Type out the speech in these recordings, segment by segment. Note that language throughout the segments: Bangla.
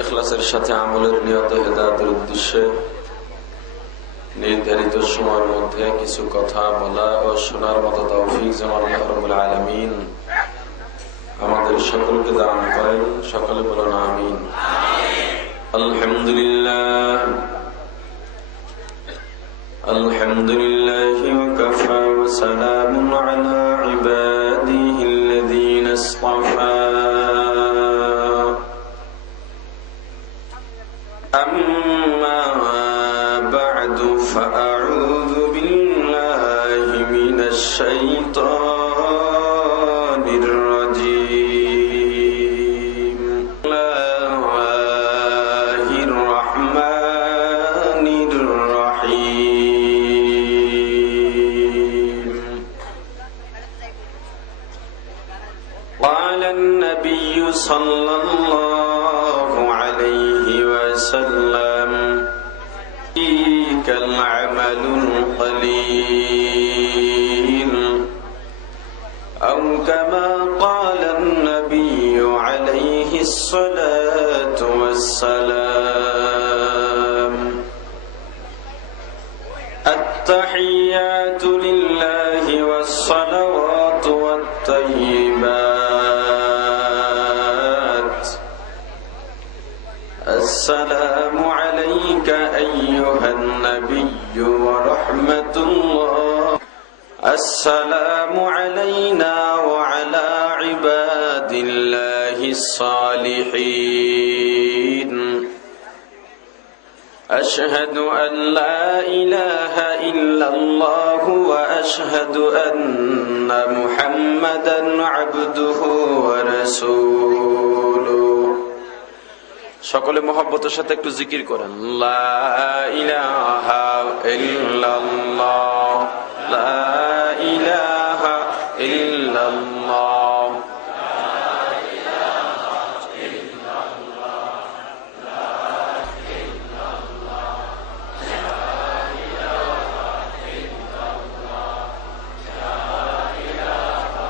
ইখলাসের সাথে আমলের নিয়ত হেদায়েতের উদ্দেশ্যে নির্ধারিত সময়ের মধ্যে কিছু কথা বলা ও শোনার মতো তৌফিক যেন আল্লাহ রাব্বুল আলামিন আমাদের সকলকে দান করেন। সকলে বলুন আমিন। আলহামদুলিল্লাহ আলহামদুলিল্লাহি ওয়া কাফা ওয়া সালামুন আলা ইবাদিহিল্লাযীনা ইসতাফা। أما بعد فأعوذ بالله من الشيطان الرجيم. الله الرحمن الرحيم. قال النبي صلى الله عليه وسلم فيك العمل القليل أو كما قال النبي عليه الصلاة والسلام. التحيات لله والصلوات والطيبات. السلام عليك أيها النبي ورحمة الله. السلام علينا وعلى عباد الله الصالحين. أشهد أن لا إله إلا الله وأشهد أن محمدا عبده ورسوله. সকলে মহব্বতের সাথে একটু জিকির করেন, লা ইলাহা ইল্লাল্লাহ, লা ইলাহা ইল্লাল্লাহ, লা ইলাহা ইল্লাল্লাহ, লা ইলাহা ইল্লাল্লাহ, লা ইলাহা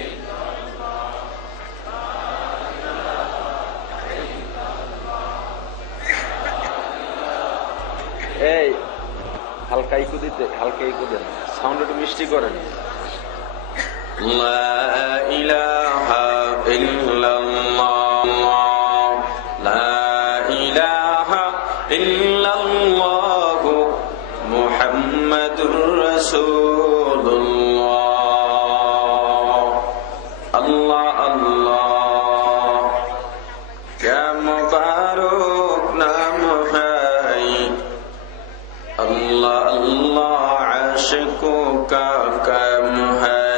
ইল্লাল্লাহ, এই হালকা ইকো দিতে, হালকা ইকো দেন, সাউন্ড একটু মিষ্টি করেন। লা ইলাহা ইল্লাল্লাহ, লা ইলাহা ইল্লাল্লাহ, মুহাম্মাদুর রাসূলুল্লাহ। আল্লাহ আল্লাহ, ক্যা মুবারক নাম হ্যায়। अल्लाह अल्लाह आशिकों का काम है।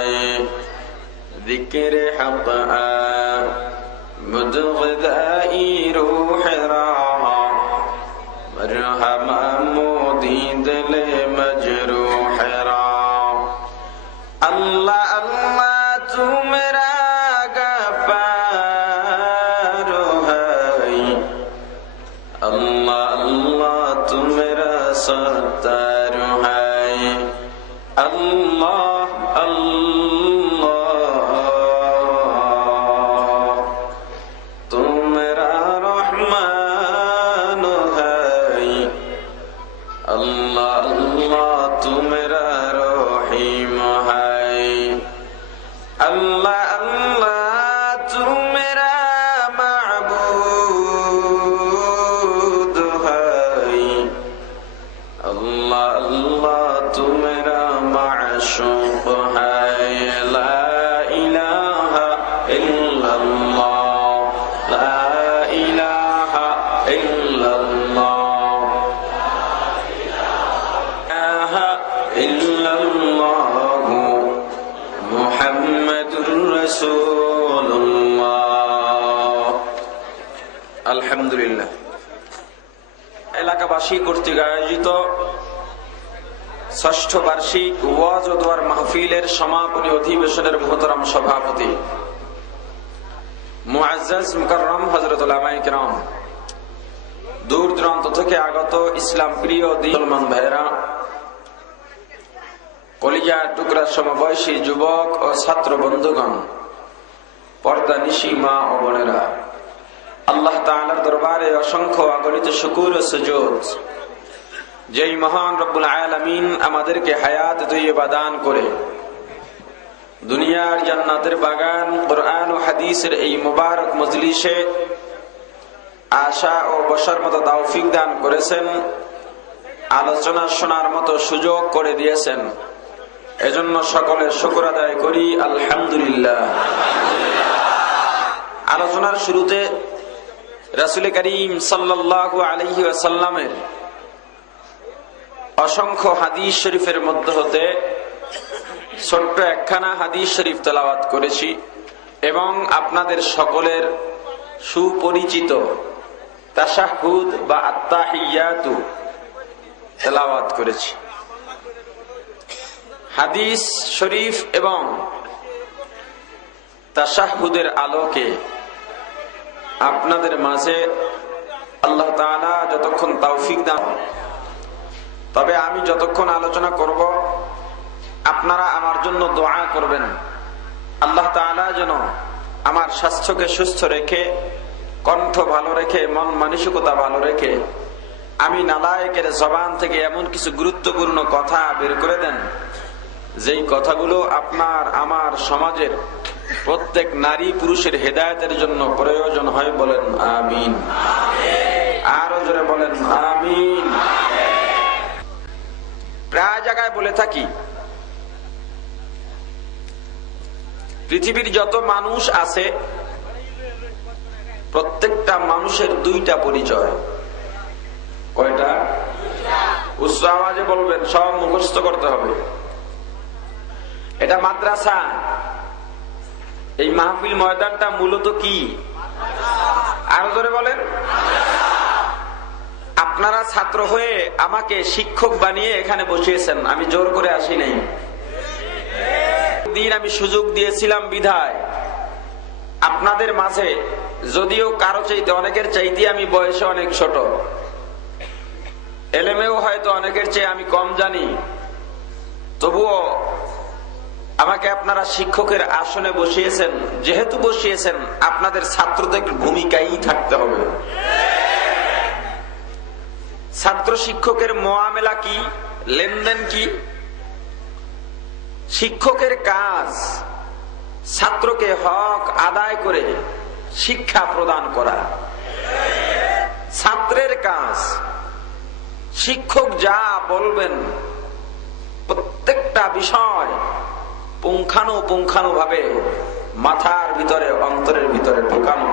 जिक्र हक़ मुदग़दाई रूह राह, मरहमा मोदी दिल मजरूह राह। अल्लाह अल्लाह तू मेरा गफ़ार है। अल्लाह अल्लाह तू मेरा सत्तार है। अल्लाह अल्लाह तू मेरा रहमान है। अल्लाह अल्लाह तू मेरा रहीम है। अल्लाह अल्लाह तू मेरा माबूद है। अल्लाह अल्लाह तू मेरा माशूक है। ला इलाहा इल्लल्लाह, ला इलाहा इल्लल्लाह, ला इलाहा इल्लल्लाह, मुहम्मदुर রাসূলুল্লাহ। আলহামদুলিল্লাহ। এলাকাবাসী কর্তৃক আয়োজিত ষষ্ঠ বার্ষিক ওয়াজ ও দোয়ার মাহফিলের সমাপনী অধিবেশনের মুহতারাম সভাপতি মুআজ্জাজ মুকাররম হযরত উলামায়ে কিরাম, দূর দূরান্ত থেকে আগত ইসলাম প্রিয় মুসলমান ভাইরা, কলিজার টুকরা সমবয়সী যুবক ও ছাত্র বন্ধুগণ, পর্দা নিশি মা ও বোনেরা, আল্লাহ তাআলার দরবারে অসংখ্য অগণিত শুকর ও সুজুদ, যেই মহান রব্বুল আলামিন আমাদেরকে হায়াত তৈয়বা দান করে দুনিয়ার জান্নাতের বাগান কোরআন ও হাদিসের এই মুবারক মজলিসে আশা ও বসার মতো তৌফিক দান করেছেন, আলোচনা শোনার মতো সুযোগ করে দিয়েছেন। এজন্য সকলে শুকর আদায় করি, আলহামদুলিল্লাহ। আলোচনার শুরুতে রাসূল করিম সাল্লাল্লাহু আলাইহি ওয়াসাল্লামের অসংখ্য হাদিস শরীফের মধ্যে হতে ছোট্ট একখানা হাদিস শরীফ তেলাওয়াত করেছি এবং আপনাদের সকলের সুপরিচিত তাশাহুদ বা আত্তাহিয়াতু তেলাওয়াত করেছি। হাদিস শরীফ এবং তাশাহুদের আলোকে আপনাদের মাঝে আল্লাহ তাআলা যতক্ষণ তৌফিক দান, তবে আমি যতক্ষণ আলোচনা করব আপনারা আমার জন্য দোয়া করবেন। আল্লাহ তাআলা যেন আমার স্বাস্থ্যকে সুস্থ রেখে, কণ্ঠ ভালো রেখে, মন মানসিকতা ভালো রেখে আমি নালায়েকের জবান থেকে এমন কিছু গুরুত্বপূর্ণ কথা বের করে দেন, যেই কথাগুলো আপনার আমার সমাজের প্রত্যেক নারী পুরুষের হেদায়েতের জন্য প্রয়োজন হয়। বলেন আমিন। আরো জোরে বলেন আমিন। প্রায় জায়গায় বলে থাকি, পৃথিবীর যত মানুষ আছে প্রত্যেকটা মানুষের দুইটা পরিচয়। কয়টা? উচ্চ আওয়াজে বলবেন, সব মুখস্থ করতে হবে। এটা মাদ্রাসা। এই মাহফিল ময়দানটা মূলত কি? আরো জোরে বলেন। আপনারা ছাত্র হয়ে আমাকে শিক্ষক বানিয়ে এখানে বসিয়েছেন, আমি জোর করে আসি নাই। দিন আমি সুযোগ দিয়েছিলাম বিধায় আপনাদের মাঝে, যদিও কারো চাইতে অনেকের চাইতে আমি বয়সে অনেক ছোট, এলেমেও হয়তো অনেকের চেয়ে আমি কম জানি, তবুও আমাকে আপনারা শিক্ষকের আসনে বসিয়েছেন। যেহেতু বসিয়েছেন, আপনাদের ছাত্রদের ভূমিকাই থাকতে হবে। ছাত্র শিক্ষকের মোয়ামেলা কি, লেনদেন কি? শিক্ষকের কাজ ছাত্রকে হক আদায় করে শিক্ষা প্রদান করা। ছাত্রের কাজ শিক্ষক যা বলবেন প্রত্যেকটা বিষয় পুঙ্খানু ভাবে মাথার ভিতরে, অন্তরের ভিতরে ঢোকানো।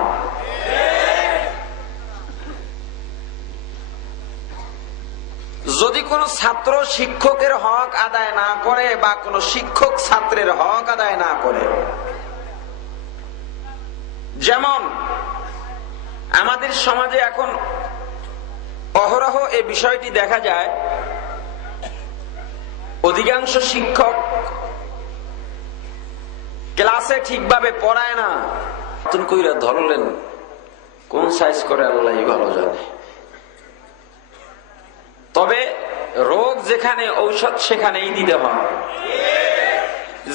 যদি কোনো ছাত্র শিক্ষকের হক আদায় না করে বা কোনো শিক্ষক ছাত্রের হক আদায় না করে, যেমন আমাদের সমাজে এখন অহরহ এই বিষয়টি দেখা যায়, অধিকাংশ শিক্ষক ক্লাসে ঠিকভাবে পড়ায় না। নতুন কইরা ধরলেন, কোন সাইজ করে আল্লাহই ভালো জানে। তবে রোগ যেখানে ঔষধ সেখানেই দিতে হয়।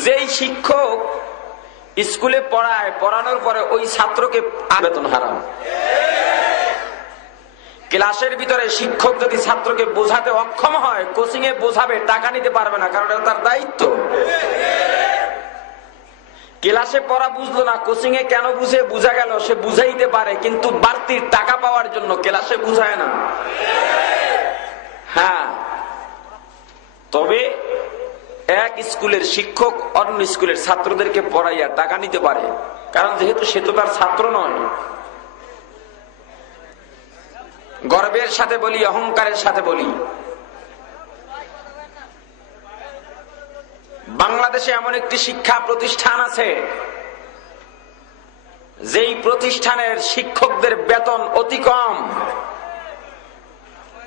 যেই শিক্ষক স্কুলে পড়ায়, পড়ানোর পরে ওই ছাত্রকে বেতন হারাম। ক্লাসের ভিতরে শিক্ষক যদি ছাত্রকে বোঝাতে অক্ষম হয়, কোচিং এ বোঝাবে, টাকা নিতে পারবে না, কারণ এটা তার দায়িত্ব। ক্লাসে পড়া বুঝলো না, কোচিং এ কেন বুঝে বুঝা গেল, সে বুঝাইতে পারে, কিন্তু বাড়তি টাকা পাওয়ার জন্য ক্লাসে বুঝায় না। হ্যাঁ, তবে এক স্কুলের শিক্ষক অন্য স্কুলের ছাত্রদেরকে পড়াইয়া টাকা নিতে পারে, কারণ যেহেতু সে তো তার ছাত্র নয়। গর্বের সাথে বলি, অহংকারের সাথে বলি, বাংলাদেশে এমন একটি শিক্ষা প্রতিষ্ঠান আছে যেই প্রতিষ্ঠানের শিক্ষকদের বেতন অতি কম,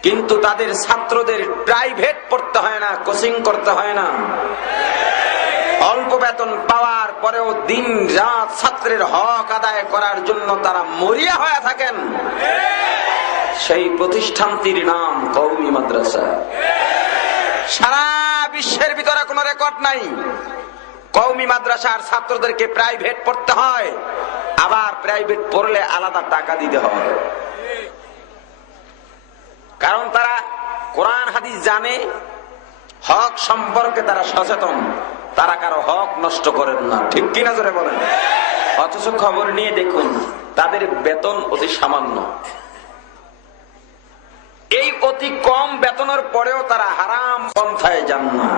কিন্তু তাদের ছাত্রদের প্রাইভেট পড়তে হয় না, কোচিং করতে হয় না। অল্প বেতন পাওয়ার পরেও দিন রাত ছাত্রের হক আদায় করার জন্য তারা মরিয়া হয়ে থাকেন। সেই প্রতিষ্ঠানটির নাম কওমি মাদ্রাসা। সারা বিশ্বের ভিতরে কোনো রেকর্ড নাই কওমি মাদ্রাসার ছাত্রদেরকে প্রাইভেট পড়তে হয়, আবার প্রাইভেট পড়লে আলাদা টাকা দিতে হয়। কারণ তারা কোরআন হাদিস জানে, হক সম্পর্কে তারা সচেতন, তারা কারো হক নষ্ট করেন না। ঠিক কিনা জোরে বলেন? অথচ খবর নিয়ে দেখুন তাদের বেতন অতি সামান্য। এই অতি কম বেতনের পরেও তারা হারাম পন্থায় যান না।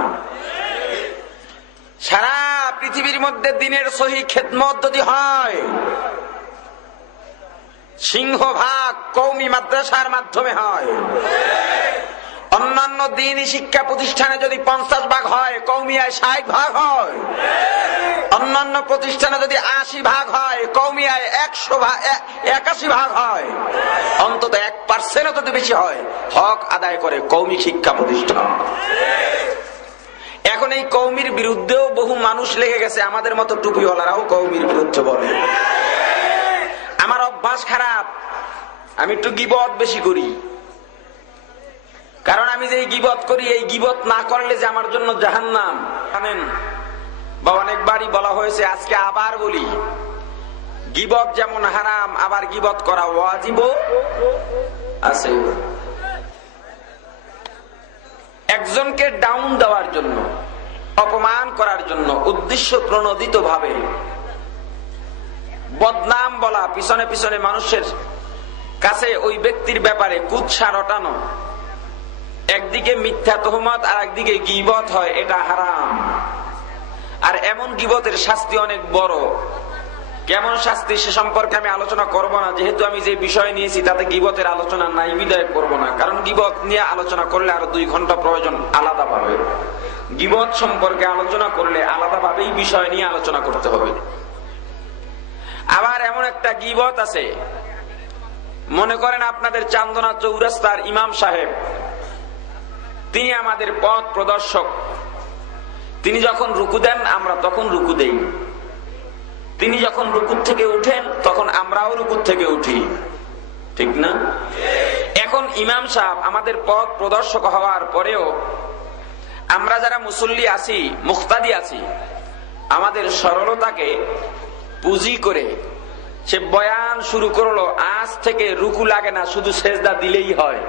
সারা পৃথিবীর মধ্যে দিনের সহি খেদমত যদি হয়, সিংহভাগ কওমি মাদ্রাসার মাধ্যমে হয়। অন্যান্য দ্বীনি শিক্ষা প্রতিষ্ঠানে যদি 50 ভাগ হয়, কওমিয়ায় 60 ভাগ হয়। অন্যান্য প্রতিষ্ঠানে যদি 80 ভাগ হয়, কওমিয়ায় 81 ভাগ হয়। অন্তত 1% যদি বেশি হয়, হক আদায় করে কওমি শিক্ষা প্রতিষ্ঠান। এখন এই কওমির বিরুদ্ধেও বহু মানুষ লেগে গেছে, আমাদের মতো টুপিওয়ালারাও কওমির বিরুদ্ধে বলে। আমার অভ্যাস খারাপ, আমি একটু গীবত বেশি করি। কারণ আমি যে গীবত করি, এই গীবত না করলে যে আমার জন্য জাহান্নাম, জানেন বা অনেকবারই বলা হয়েছে, আজকে আবার বলি, গীবত যেমন হারাম, আবার গীবত করা ওয়াজিবও আছে। একজনকে ডাউন দেওয়ার জন্য, অপমান করার জন্য উদ্দেশ্য প্রণোদিত ভাবে বদনাম বলা, পিছনে পিছনে মানুষের কাছে ওই ব্যক্তির ব্যাপারে কুৎসা রটানো, একদিকে মিথ্যা তহমত আর একদিকে গীবত হয়, এটা হারাম। আর এমন গীবতের শাস্তি অনেক বড়। কেমন শাস্তি সে সম্পর্কে আমি আলোচনা করব না, যেহেতু আমি যে বিষয় নিয়েছি তাতে গীবতের আলোচনা নাই, বিদায় করব না। কারণ গীবত নিয়ে আলোচনা করলে আরো 2 ঘন্টা প্রয়োজন আলাদাভাবে। গীবত সম্পর্কে আলোচনা করলে আলাদাভাবেই বিষয় নিয়ে আলোচনা করতে হবে। আবার এমন একটা গীবত আছে, মনে করেন আপনাদের চান্দনা চৌরাস্তার ইমাম সাহেব, তিনি আমাদের পথ প্রদর্শক। তিনি যখন রুকু দেন আমরা তখন রুকু দেই, তিনি যখন রুকু থেকে উঠেন তখন আমরাও রুকু থেকে উঠি, ঠিক না? এখন ইমাম সাহেব আমাদের পথ প্রদর্শক হওয়ার পরেও আমরা যারা মুসল্লি আছি, মুক্তাদি আছি, আমাদের সরলতাকে পুঁজি করে সে বয়ান শুরু করলো, আজ থেকে রুকু লাগে না, শুধু সেজদা দিলেই হয়।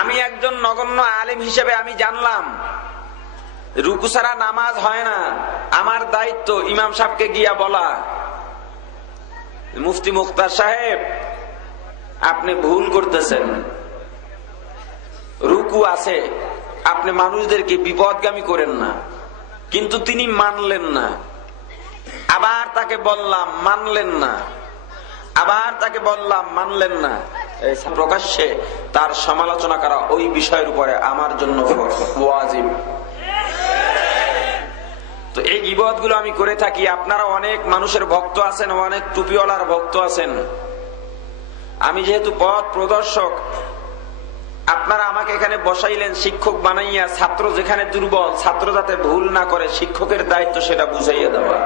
আমি একজন নগণ্য আলেম হিসেবে আমি জানলাম রুকু ছাড়া নামাজ হয় না। আমার দায়িত্ব ইমাম সাহেবকে গিয়া বলা, মুফতি মুখতার সাহেব আপনি ভুল করতেছেন, রুকু আছে, আপনি মানুষদেরকে বিপদগামী করেন না। কিন্তু তিনি মানলেন না। আবার তাকে বললাম, মানলেন না। আবার তাকে বললাম, মানলেন না। প্রকাশ্যে তার সমালোচনা করা ওই বিষয়ের উপরে আমার জন্য ওয়াজিব। তো এই গীবত গুলো আমি করে থাকি। আপনারা অনেক মানুষের ভক্ত আছেন, অনেক টুপিওয়ালার ভক্ত আছেন। আমি যেহেতু পথ প্রদর্শক, আপনারা আমাকে এখানে বসাইলেন শিক্ষক বানাইয়া, ছাত্র যেখানে দুর্বল, ছাত্র যাতে ভুল না করে, শিক্ষকের দায়িত্ব সেটা বুঝাইয়া দেওয়া।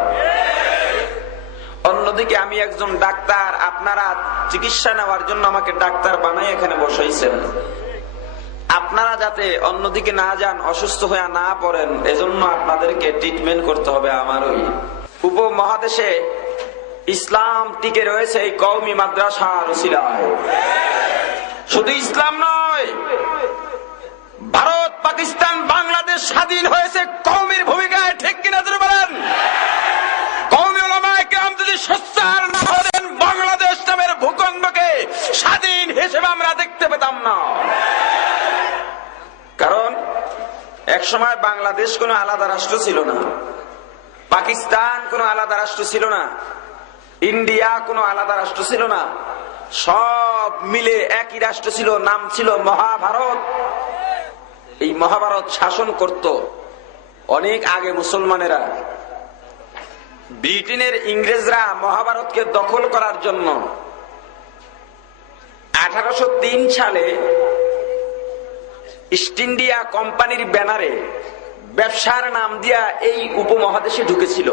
অন্যদিকে আমি একজন ডাক্তার, আপনারা চিকিৎসা নেওয়ার জন্য আমাকে ডাক্তার বানাই এখানে বসাইছেন। আপনারা যাতে অন্যদিকে না যান, অসুস্থ হয়ে না পড়েন, এজন্য আপনাদেরকে ট্রিটমেন্ট করতে হবে আমারই। উপমহাদেশে ইসলাম টিকে রয়েছে এই কওমি মাদ্রাসার উসিলায়। শুধু ইসলাম নয়, ভারত, পাকিস্তান, বাংলাদেশ স্বাধীন হয়েছে কওমির ভূমিকায়, ঠিক কিনা জোরে বলেন? কওমি উলামায়ে কেরাম যদি সোচ্চার না হতেন, বাংলাদেশ নামের ভূখণ্ডকে স্বাধীন হিসেবে আমরা দেখতে পেতাম না। কারণ এক সময় বাংলাদেশ কোনো আলাদা রাষ্ট্র ছিল না, পাকিস্তান কোনো আলাদা রাষ্ট্র ছিল না, ইন্ডিয়া কোনো আলাদা রাষ্ট্র ছিল না, সব মিলে একই রাষ্ট্র ছিল, নাম ছিল মহাভারত। এই মহাভারত শাসন করত অনেক আগে মুসলমানেরা। ব্রিটেনের ইংরেজরা মহাভারতকে দখল করার জন্য 1803 সালে ইস্ট ইন্ডিয়া কোম্পানির ব্যানারে ব্যবসার নাম দিয়া এই উপমহাদেশে ঢুকেছিল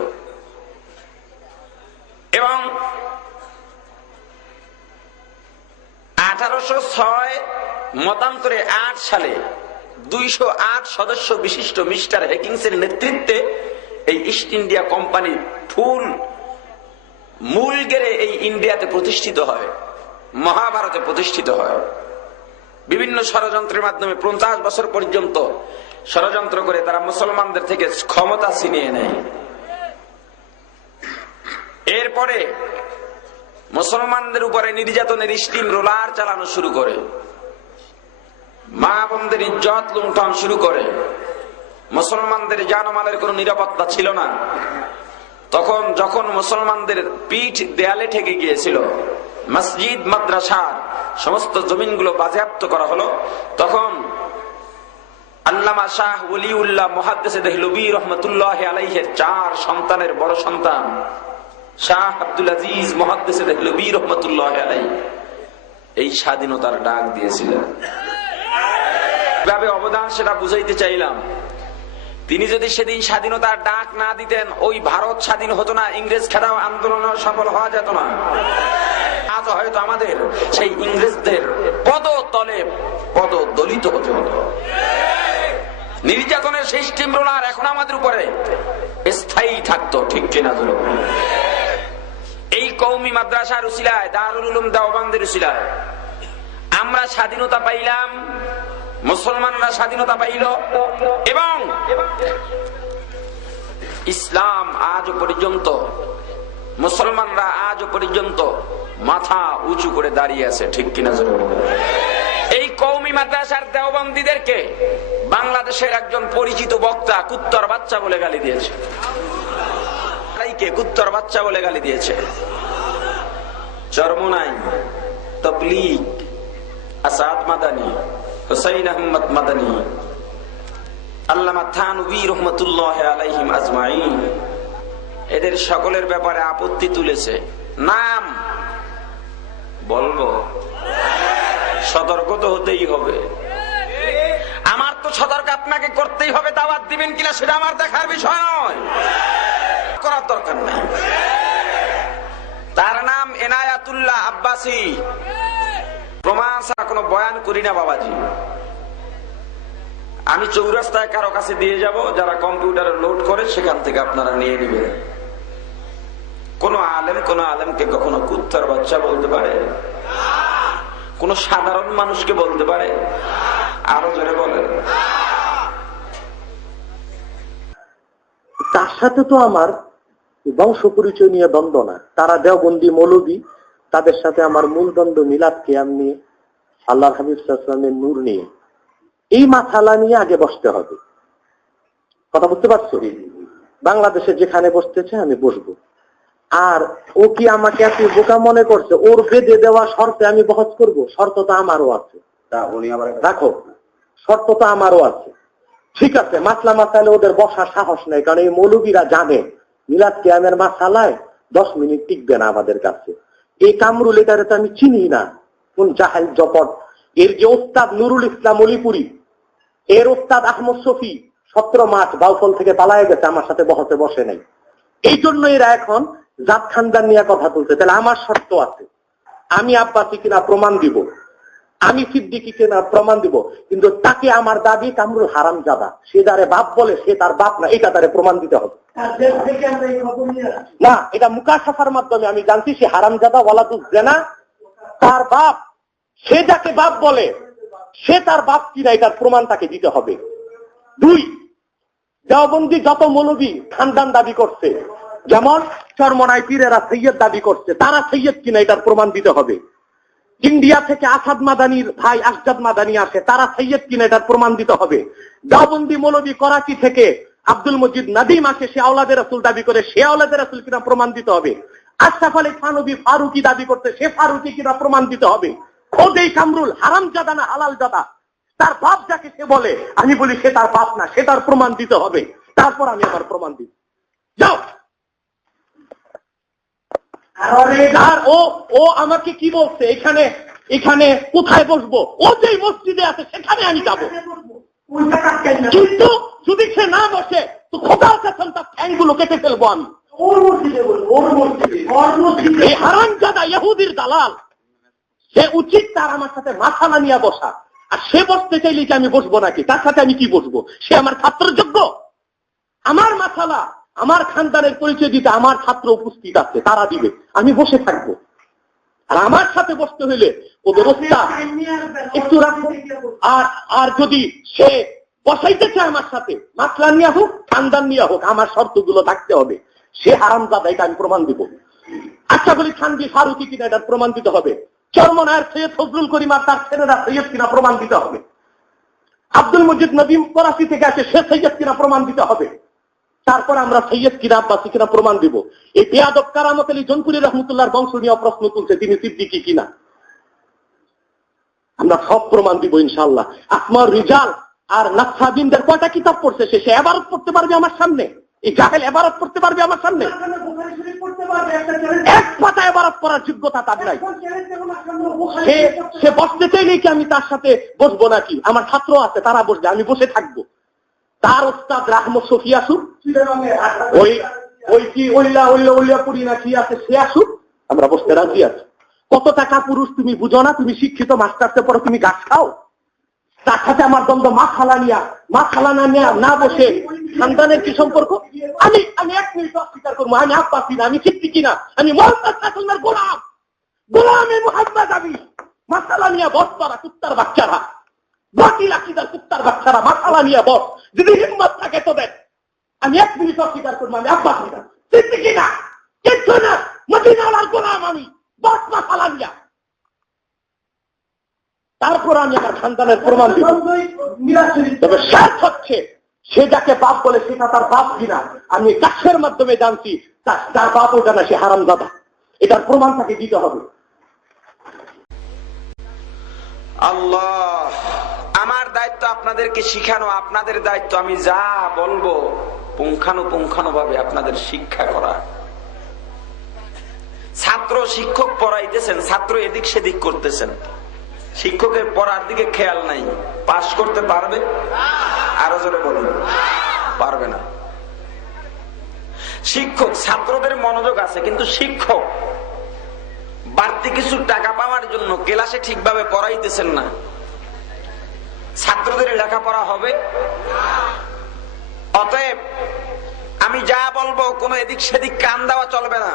এবং 1806 মতান্তরে 8 সালে 208 সদস্য বিশিষ্ট মিস্টার হেকিংসের নেতৃত্বে এই ইস্ট ইন্ডিয়া কোম্পানি ফুল মূল গেড়ে এই ইন্ডিয়াতে প্রতিষ্ঠিত হয়, মহাভারতে প্রতিষ্ঠিত হয়। বিভিন্ন ষড়যন্ত্রের মাধ্যমে 50 বছর পর্যন্ত ষড়যন্ত্র করে তারা মুসলমানদের থেকে ক্ষমতা ছিনিয়ে নেয়। এরপরে মুসলমানদের উপরে নির্যাতনের স্টিম রোলার চালানো শুরু করে, মা বোনদের ইজ্জত লুণ্ঠন শুরু করে। মুসলমানদের জানমালের কোনো নিরাপত্তা ছিল না। তখন যখন মুসলমানদের পিঠ দেয়ালে ঠেকে গিয়েছিল, মসজিদ মাদ্রাসা সমস্ত জমিনগুলো বাজেয়াপ্ত করা হলো, তখন আল্লামা শাহ ওলিউল্লাহ মুহাদ্দিস দেহলভী রহমাতুল্লাহি আলাইহির 4 সন্তানের বড় সন্তান শাহ আব্দুল আজিজ মুহাদ্দিস দেহলভী রহমাতুল্লাহি আলাইহি এই স্বাধীনতার ডাক দিয়েছিলেন। কিভাবে অবদান সেটা বুঝাইতে চাইলাম। তিনি যদি সেদিন স্বাধীনতার ডাক না দিতেন, ওই ভারত স্বাধীন হতো না, ইংরেজ খেদাও আন্দোলন সফল হওয়া যেত না। আজ হয়তো আমাদের সেই ইংরেজদের পদতলে পদদলিত হতে হতো। নির্যাতনের সেই স্টিম রোলার এখন আমাদের উপরে স্থায়ী থাকতো, ঠিক কিনা? এই কওমি মাদ্রাসার উসিলায়, দারুল উলুম দেওবন্দের উসিলায় আমরা স্বাধীনতা পাইলাম, মুসলমানরা স্বাধীনতা পাইল, এবং ইসলাম আজ পর্যন্ত, মুসলমানরা আজ পর্যন্ত মাথা উঁচু করে দাঁড়িয়ে আছে, ঠিক কিনা? এই কওমি মাদ্রাসার দেওবন্দীদেরকে বাংলাদেশের একজন পরিচিত বক্তা কুত্তার বাচ্চা বলে গালি দিয়েছে। কুত্তার বাচ্চা বলে গালি দিয়েছে। চরমোনাই, তবলীগ, আসাদ মাদানী, হুসাইন আহমদ মাদানী, আল্লামা থানভী রহমাতুল্লাহি আলাইহিম আজমাইন, এদের সকলের ব্যাপারে আপত্তি তুলেছে। নাম বলবো? সতর্ক তো হতেই হবে। আমার তো সতর্ক আপনাকে করতেই হবে। দাওয়াত দিবেন কিনা সেটা আমার দেখার বিষয় নয়, করার দরকার নাই। তার নাম এনায়াতুল্লাহ আব্বাসী। প্রমাণ ছাড়া কোনো বয়ান করি না বাবাজি। আমি চৌরাস্তায় কারো কাছে দিয়ে যাব, যারা কম্পিউটারে লোড করে সেখান থেকে আপনারা নিয়ে নেবেন। কোন আলেমকে কখনো কুত্তার বাচ্চা বলতে পারে? কোন সাধারণ মানুষকে বলতে পারে? আরো জোরে বলেন। তার সাথে তো আমার বংশ পরিচয় নিয়ে দ্বন্দ্ব না। তারা দেওবন্দি মৌলবী, তাদের সাথে আমার মূল দ্বন্দ্ব মিলাদ কিয়াম নিয়ে, আল্লাহর হাবিব সাল্লাল্লাহু আলাইহি ওয়াসাল্লামের নূর নিয়ে। এই মাথালা নিয়ে আগে বসতে হবে। কথা বুঝতে পারছো? বাংলাদেশে যেখানে বসতেছে আমি বসবো। আর ও কি আমাকে এত বোকা মনে করছে? ওর বেঁধে দেওয়া শর্তে আমি বহস করব? শর্ত তো আমারও আছে। রাখো, শর্ত তো আমারও আছে। ঠিক আছে, মাসলা মাসালে ওদের বসার সাহস নেই, কারণ এই মৌলবীরা জানে মিলাদ কিয়ামের মাসালায় 10 মিনিট টিকবে না আমাদের কাছে। এই কামরুল, এটারে তো আমি চিনি না, কোন জাহেল জপট। এর যে ওস্তাদ নুরুল ইসলাম অলিপুরি, এর ওস্তাদ আহমদ শফি 17 মার্চ বাউফল থেকে পালায়ে গেছে, আমার সাথে বহতে বসে নাই। এই জন্য এরা এখন জাত খানদান নিয়ে কথা তুলছে। তাহলে আমার শর্ত আছে, আমি আব্বাসী কিনা প্রমাণ দিব, আমি সিদ্দিকী কিনা প্রমাণ দিব, কিন্তু তাকে আমার দাবি কামরুল হারামজাদা, সে যারে বাপ বলে সে তার বাপ না, এটা তারে প্রমাণ দিতে হবে। না, এটা মুকাশাফার মাধ্যমে আমি জানছি সে হারামজাদা ওয়ালাদুজ জেনা, তার বাপ। সে যাকে বাপ বলে সে তার বাপ কিনা, এটার প্রমাণ তাকে দিতে হবে। 2, দেওবন্দি যত মৌলবী খানদান দাবি করছে, যেমন চরমনাই পীরেরা সৈয়দ দাবি করছে, তারা সৈয়দ কিনা এটার প্রমাণ দিতে হবে। ইন্ডিয়া থেকে আসাদ মাদানির ভাই আশজাদ মাদানি আসে, তারা সৈয়দ কিনা এটার প্রমাণ দিতে হবে। দেওবন্দি মৌলবী করাচি থেকে আব্দুল মজিদ নাদিম আসে, সে আওলাদে রাসূল দাবি করে, সে আওলাদে রাসূল কিনা প্রমাণ দিতে হবে। আশরাফ আলী থানভী ফারুকি দাবি করতে, সে ফারুকি কিনা প্রমাণ দিতে হবে। খোদেই কামরুল হারামজাদা না হালাল জাদা, তার বাপ যাকে সে বলে আমি বলি সে তার বাপ না, সে তার প্রমাণ দিতে হবে। তারপর আমি আমার প্রমাণ দিই। যাও। আর ও আমাকে কি বলছে, এখানে কোথায় বসবো? ও যেই মসজিদে আছে সেখানে আমি যাবো, কিন্তু যদি সে না বসে তো খোদার কাছে তার ঠ্যাংগুলো কেটে ফেলবো আমি। এই হারামজাদা ইহুদির দালাল, সে উচিত তার আমার সাথে মাথা নামিয়া বসা। আর সে বসতে চাইলে কি আমি বসবো নাকি? তার সাথে আমি কি বসবো? সে আমার ছাত্রের যোগ্য? আমার মাসালা, আমার খানদানের পরিচয় দিতে আমার ছাত্র উপস্থিত আছে, তারা দিবে, আমি বসে থাকবো। আর আমার সাথে বসতে হইলে ও ব্যবস্থা একটু রাখবো। আর যদি সে বসাইতে চায় আমার সাথে, মাসলা নিয়ে হোক, খানদান নিয়ে হোক, আমার শর্তগুলো থাকতে হবে। সে হারামজাদা, এটা আমি প্রমাণ দিব। আচ্ছা বলি, খানদি ফারুকি কিনা, এটার প্রমাণ দিতে হবে। চরমনায়ের সৈয়দ ফজলুল করিম আর তার ছেলেরা সৈয়দ কিনা, প্রমাণ দিতে হবে। আব্দুল মজিদ নদীম করাচি থেকে আসে, সে সৈয়দ কিনা, প্রমাণ দিতে হবে। তারপর আমরা সৈয়দ কিনা আব্বাসী কিনা প্রমাণ দিব। এই বেয়াদব কারামত আলী জনপুরি রহমতুল্লাহর বংশ নিয়ে প্রশ্ন তুলছে, তিনি সিদ্দিকী কিনা, আমরা সব প্রমাণ দিব ইনশাআল্লাহ। আসমার রিজাল আর নাকসাবিনদের কয়টা কিতাব পড়ছে সে এবারত পড়তে পারবে আমার সামনে? এই জাহেল এবারত পড়তে পারবে আমার সামনে? এক পাতা এবারত পড়ার যোগ্যতা তার নাই। সে বসতে চাইলেই কি আমি তার সাথে বসবো নাকি? আমার ছাত্র আছে, তারা বসবে, আমি বসে থাকবো। তার ওস্তাদ রাহমত শফি আসুক, ওই কি ওল্লাপুরি না কি আছে, সে আসুক, আমরা বসতে রাজি আছি। কত টাকা পুরুষ তুমি বুঝো না? তুমি শিক্ষিত, মাস্টার্সের পরে তুমি গাছ খাও। তার সাথে আমার দ্বন্দ্ব, মা খালা না বসে সন্তানের কি সম্পর্ক? আমি 1 মিনিট অস্বীকার করবো, আমি আব্বাসী না, আমি সিদ্দিকী না, আমি মুহাম্মদ রাসূলের গোলাম মুহাম্মদ। আমি মাসালা নিয়ে বস, তারা কুত্তার বাচ্চারা, বাতিল আকীদার কুত্তার বাচ্চারা, মাসালা নিয়ে বস। যদি হিম্মত থাকে তোদের, আমি 1 মিনিট অস্বীকার করবো, আমি আব্বাসী না, সিদ্দিকী না, কিচ্ছু না, মদিনাওয়ালার গোলাম আমি, বস মাসালা নিয়ে। তারপর আমি আমার সন্তানের প্রমাণ দিব। তবে স্বার্থ হচ্ছে, সে যাকে বাপ বলে সেটা তার বাপ কিনা আমি কাছের মাধ্যমে জানছি, তার বাপ ওটা না, সে হারামজাদা। এটার প্রমাণ তাকে দিতে হবে। আল্লাহ, আমার দায়িত্ব আপনাদেরকে শিখানো, আপনাদের দায়িত্ব আমি যা বলবো পুঙ্খানুপুঙ্খানুভাবে আপনাদের শিক্ষা করা। ছাত্র শিক্ষক পড়াইতেছেন, ছাত্র এদিক সেদিক করতেছেন, শিক্ষকের পড়ার দিকে খেয়াল নাই, পাশ করতে পারবে? আরো জোরে বলুন, পারবে না। শিক্ষক, ছাত্রদের মনোযোগ আছে, কিন্তু শিক্ষক বাড়তি কিছু টাকা পাওয়ার জন্য ক্লাসে ঠিকভাবে পড়াইতেছেন না, ছাত্রদের লেখাপড়া হবে? অতএব আমি যা বলবো কোনো এদিক সেদিক কান দেওয়া চলবে না।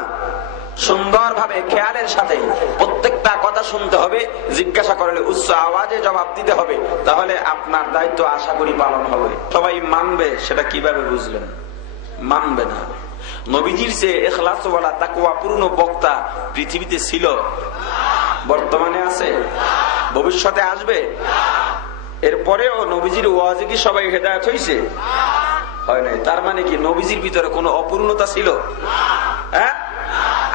সুন্দরভাবে খেয়ালের সাথে প্রত্যেকটা কথা শুনতে হবে, জিজ্ঞাসা করলে উচ্চ আওয়াজে জবাব দিতে হবে, তাহলে আপনার দায়িত্ব আশা করি পালন হবে। সবাই মানবে, সেটা কিভাবে বুঝলেন? মানবে না। নবীজির চেয়ে ইখলাসওয়ালা তাকওয়াপূর্ণ বক্তা পৃথিবীতে ছিল? বর্তমানে আছে? ভবিষ্যতে আসবে? এরপরেও নবীজির ওয়াজে কি সবাই হেদায়েত হয়েছে? হয় নাই। তার মানে কি নবীজির ভিতরে কোনো অপূর্ণতা ছিল? হ্যাঁ,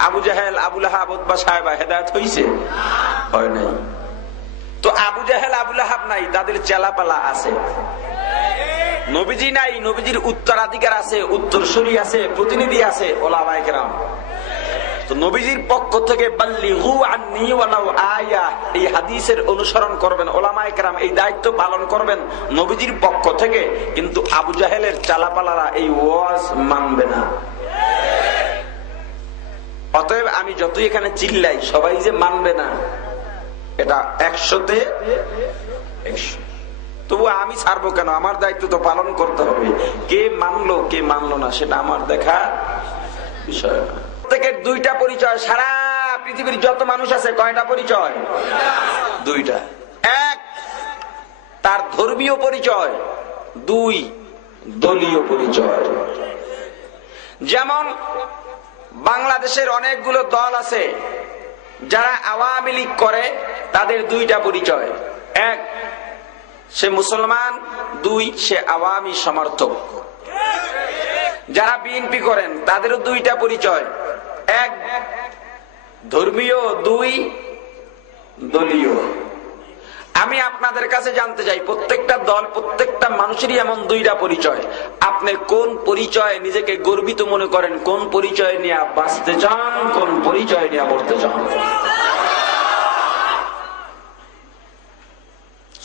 আবু জাহেল, আবু লাহাব, উতবা সাহেবা হেদায়েত হয়েছে? হয় নাই। তো আবু জাহেল, আবু লাহাব নাই, তাদের চেলাপালা আছে। নবীজি নাই, নবীজির উত্তরাধিকার আছে, উত্তরসূরি আছে, প্রতিনিধি আছে, ওলামায়ে কেরাম। তো নবীজির পক্ষ থেকে বাল্লিগু আন্নী ওয়ালাউ আয়া, এই হাদিসের অনুসরণ করবেন, ওলামায়ে কেরাম এই দায়িত্ব পালন করবেন নবীজির পক্ষ থেকে। কিন্তু আবু জাহেলের চালাপালারা এই ওয়াজ মানবে না। অতএব আমি যতই এখানে চিল্লাই, সবাই যে মানবে না এটা 100-তে 100। তবু আমি ছাড়বো কেন? আমার দায়িত্ব তো পালন করতে হবে। কে মানলো কে মানলো না সেটা আমার দেখা বিষয় না। প্রত্যেকের 2টা পরিচয়। সারা পৃথিবীর যত মানুষ আছে কয়টা পরিচয়? 2টা। 1 তার ধর্মীয় পরিচয়, 2 দলীয় পরিচয়। যেমন বাংলাদেশের অনেকগুলো দল আছে যারা আওয়ামী লীগ করে, তাদের 2টা পরিচয়। 1 সে মুসলমান, 2 সে আওয়ামী সমর্থক। যারা বিএনপি করেন তাদেরও 2টা পরিচয়, 1 ধর্মীয়, 2 দলীয়। আমি আপনাদের কাছে জানতে চাই, প্রত্যেকটা দল, প্রত্যেকটা মানুষেরই এমন 2টা পরিচয়। আপনি কোন পরিচয়ে নিজেকে গর্বিত মনে করেন? কোন পরিচয় নিয়ে বাঁচতে চান? কোন পরিচয় নিয়ে মরতে চান?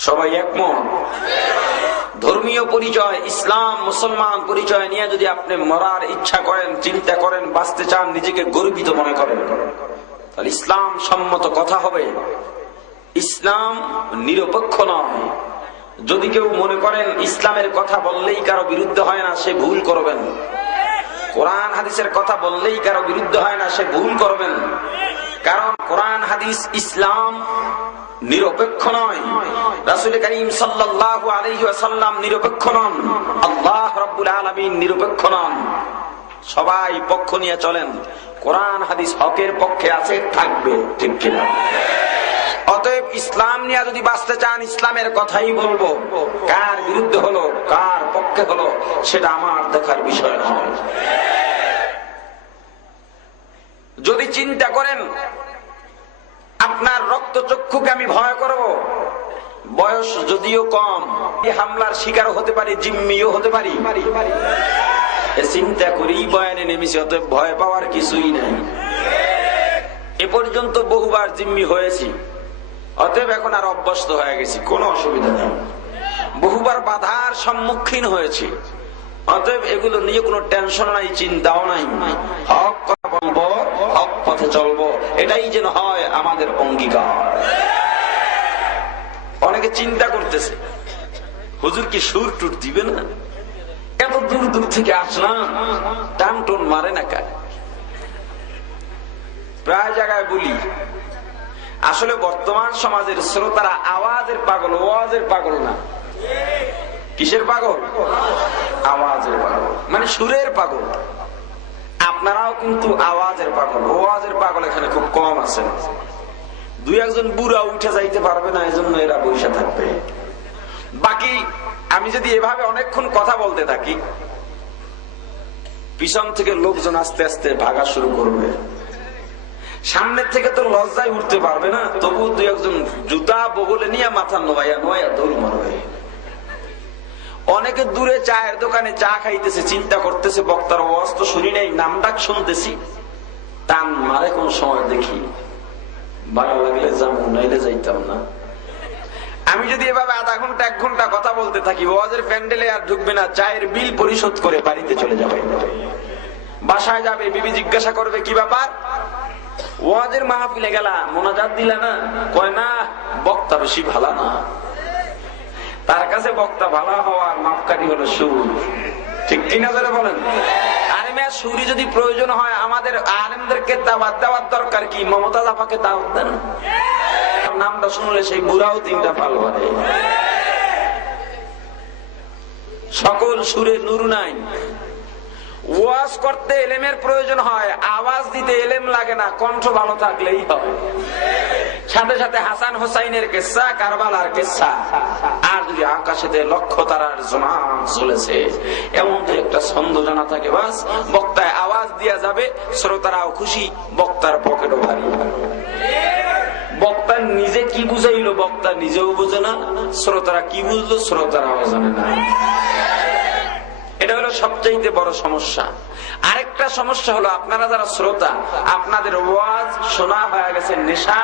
সবাই একমত? ধর্মীয় পরিচয়, ইসলাম, মুসলমান পরিচয় নিয়ে যদি আপনি মরার ইচ্ছা করেন, চিন্তা করেন, বাঁচতে চান, নিজেকে গর্বিত মনে করেন, তাহলে ইসলাম সম্মত কথা হবে ইসলাম নিরপেক্ষ নয়। যদি কেউ মনে করেন ইসলামের কথা বললেই কারো বিরুদ্ধে হয় না, সে ভুল করবেন। কোরআন হাদিসের কথা বললেই কারো বিরুদ্ধে হয় না, সে ভুল করবেন। কারণ কোরআন হাদিস ইসলাম নিরপেক্ষ নয়। রাসূল করিম সাল্লাল্লাহু আলাইহি ওয়াসাল্লাম নিরপেক্ষ নন, আল্লাহ রাব্বুল আলামিন নিরপেক্ষ নন। সবাই পক্ষ নিয়ে চলেন। কোরআন হাদিস হকের পক্ষে আছে, থাকবে, ঠিক কিনা? অতএব ইসলাম নিয়ে যদি বাঁচতে চান, ইসলামের কথাই বলবো। কার বিরুদ্ধে হলো, কার পক্ষে হলো, সেটা আমার দেখার বিষয় নয়। যদি চিন্তা করেন আপনার রক্তচক্ষুকে আমি ভয় করব, বয়স যদিও কম, এই হামলার শিকার হতে পারি, জিম্মিও হতে পারি, চিন্তা করেই বয়ানে নেমেছি। অতএব ভয় পাওয়ার কিছুই নাই। এ পর্যন্ত বহুবার জিম্মি হয়েছি, অতএব এখন আর অভ্যস্ত হয়ে গেছি, কোনো অসুবিধা নেই। বহুবার বাধার সম্মুখীন হয়েছি, অতএব এগুলো নিয়ে কোনো টেনশন নাই, চিন্তাও নাই। হক কথা বলবো, হক পথে চলবো, এটাই যেন হয় আমাদের অঙ্গীকার। অনেকে চিন্তা করতেছে, হুজুর কি সুর টুর দিবে না? এত দূর দূর থেকে আসলাম, টান টোন মারে না কার? প্রায় জায়গায় বলি, আসলে বর্তমান সমাজের শ্রোতারা আওয়াজের পাগল, ওয়াজের পাগল না। কিসের পাগল? আওয়াজের পাগল, মানে সুরের পাগল। আপনারাও কিন্তু আওয়াজের পাগল, ওয়াজের পাগল এখানে খুব কম আছে। দুই একজন বুড়া উঠে যাইতে পারবে না, এজন্য এরা বসে থাকবে। বাকি আমি যদি এভাবে অনেকক্ষণ কথা বলতে থাকি, পিছন থেকে লোকজন আস্তে আস্তে ভাগা শুরু করবে। সামনের থেকে তো লজ্জায় উঠতে পারবে না, তবু দুই একজন জুতা বগলে নিয়ে মাথা নোয়া নোয়া দৌড় মারবে। অনেকে দূরে চায়ের দোকানে চা খাইতেছে, চিন্তা করতেছে বক্তার ওয়াজ তো শুনি নাই, নাম ডাক শুনতেছি, টান মারে কোন সময় দেখি, ভালো লাগলে যাবো, নাইলে যাইতাম না। আমি যদি এভাবে আধা ঘন্টা 1 ঘন্টা কথা বলতে থাকি, ওয়াজের প্যান্ডেলে আর ঢুকবে না, চায়ের বিল পরিশোধ করে বাড়িতে চলে যাবে। বাসায় যাবে, বিবি জিজ্ঞাসা করবে কি ব্যাপার, ওয়াজের মাহফিলে গেলা, মোনাজাত দিলা না? কয় না, বক্তা বেশি ভালো না। তার কাছে বক্তা ভালো হওয়ার মাপকাঠি হলো সুর, ঠিক কিনা ধরে বলেন? আরে মেয়ে, সুরি যদি প্রয়োজন হয় আমাদের আলেমদেরকে দাওয়াত দেওয়ার দরকার কি? মমতাজ আপাকে দাওয়াত দেন, নামটা শুনলে সেই বুড়াও 3টা পাল করে। সকল সুরে নূর নাই। ওয়াজ করতে এলেমের প্রয়োজন হয়, আওয়াজ দিতে এলেম লাগে না, কণ্ঠ ভালো থাকলেই হয়। সাথে সাথে হাসান হোসাইনের কিসসা, কারবালার কিসসা, আর যদি আকাশেতে লক্ষ তারার জোনাক চলেছে এমন যে একটা ছন্দ জানা থাকে, বাস বক্তায় আওয়াজ দিয়া যাবে, শ্রোতারাও খুশি, বক্তার পকেটও ভারী। বক্তা নিজে কি বুঝাইলো বক্তা নিজেও বুঝে না, শ্রোতারা কি বুঝলো শ্রোতারাও জানে না। এটা হলো সবচেয়ে বড় সমস্যা। আরেকটা সমস্যা হলো, আপনারা যারা শ্রোতা, আপনাদের ওয়াজ শোনা হয়ে গেছে নেশা,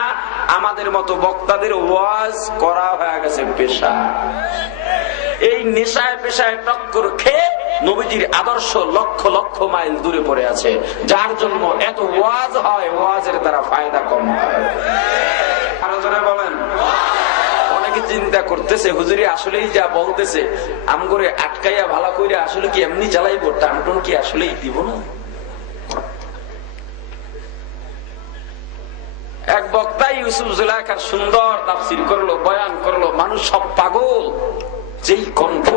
আমাদের মতো বক্তাদের ওয়াজ করা হয়ে গেছে পেশা। এই নেশায় পেশায় টক্কর খেয়ে নবীজির আদর্শ লক্ষ লক্ষ মাইল দূরে পড়ে আছে, যার জন্য এত ওয়াজ হয়, ওয়াজের দ্বারা ফায়দা কম হয়। আরো জোরে বলেন। অনেকে চিন্তা করতেছে, হুজুরি আসলেই যা বলতেছে আমগরে আটকাইয়া ভালো করে আসলে কি এমনি চালাইবো, টানটন কি আসলেই দিব না? এক বক্তা ইউসুফ জুলাইখার সুন্দর তাফসীর করলো, বয়ান করলো, মানুষ সব পাগল। যেই কণ্ঠ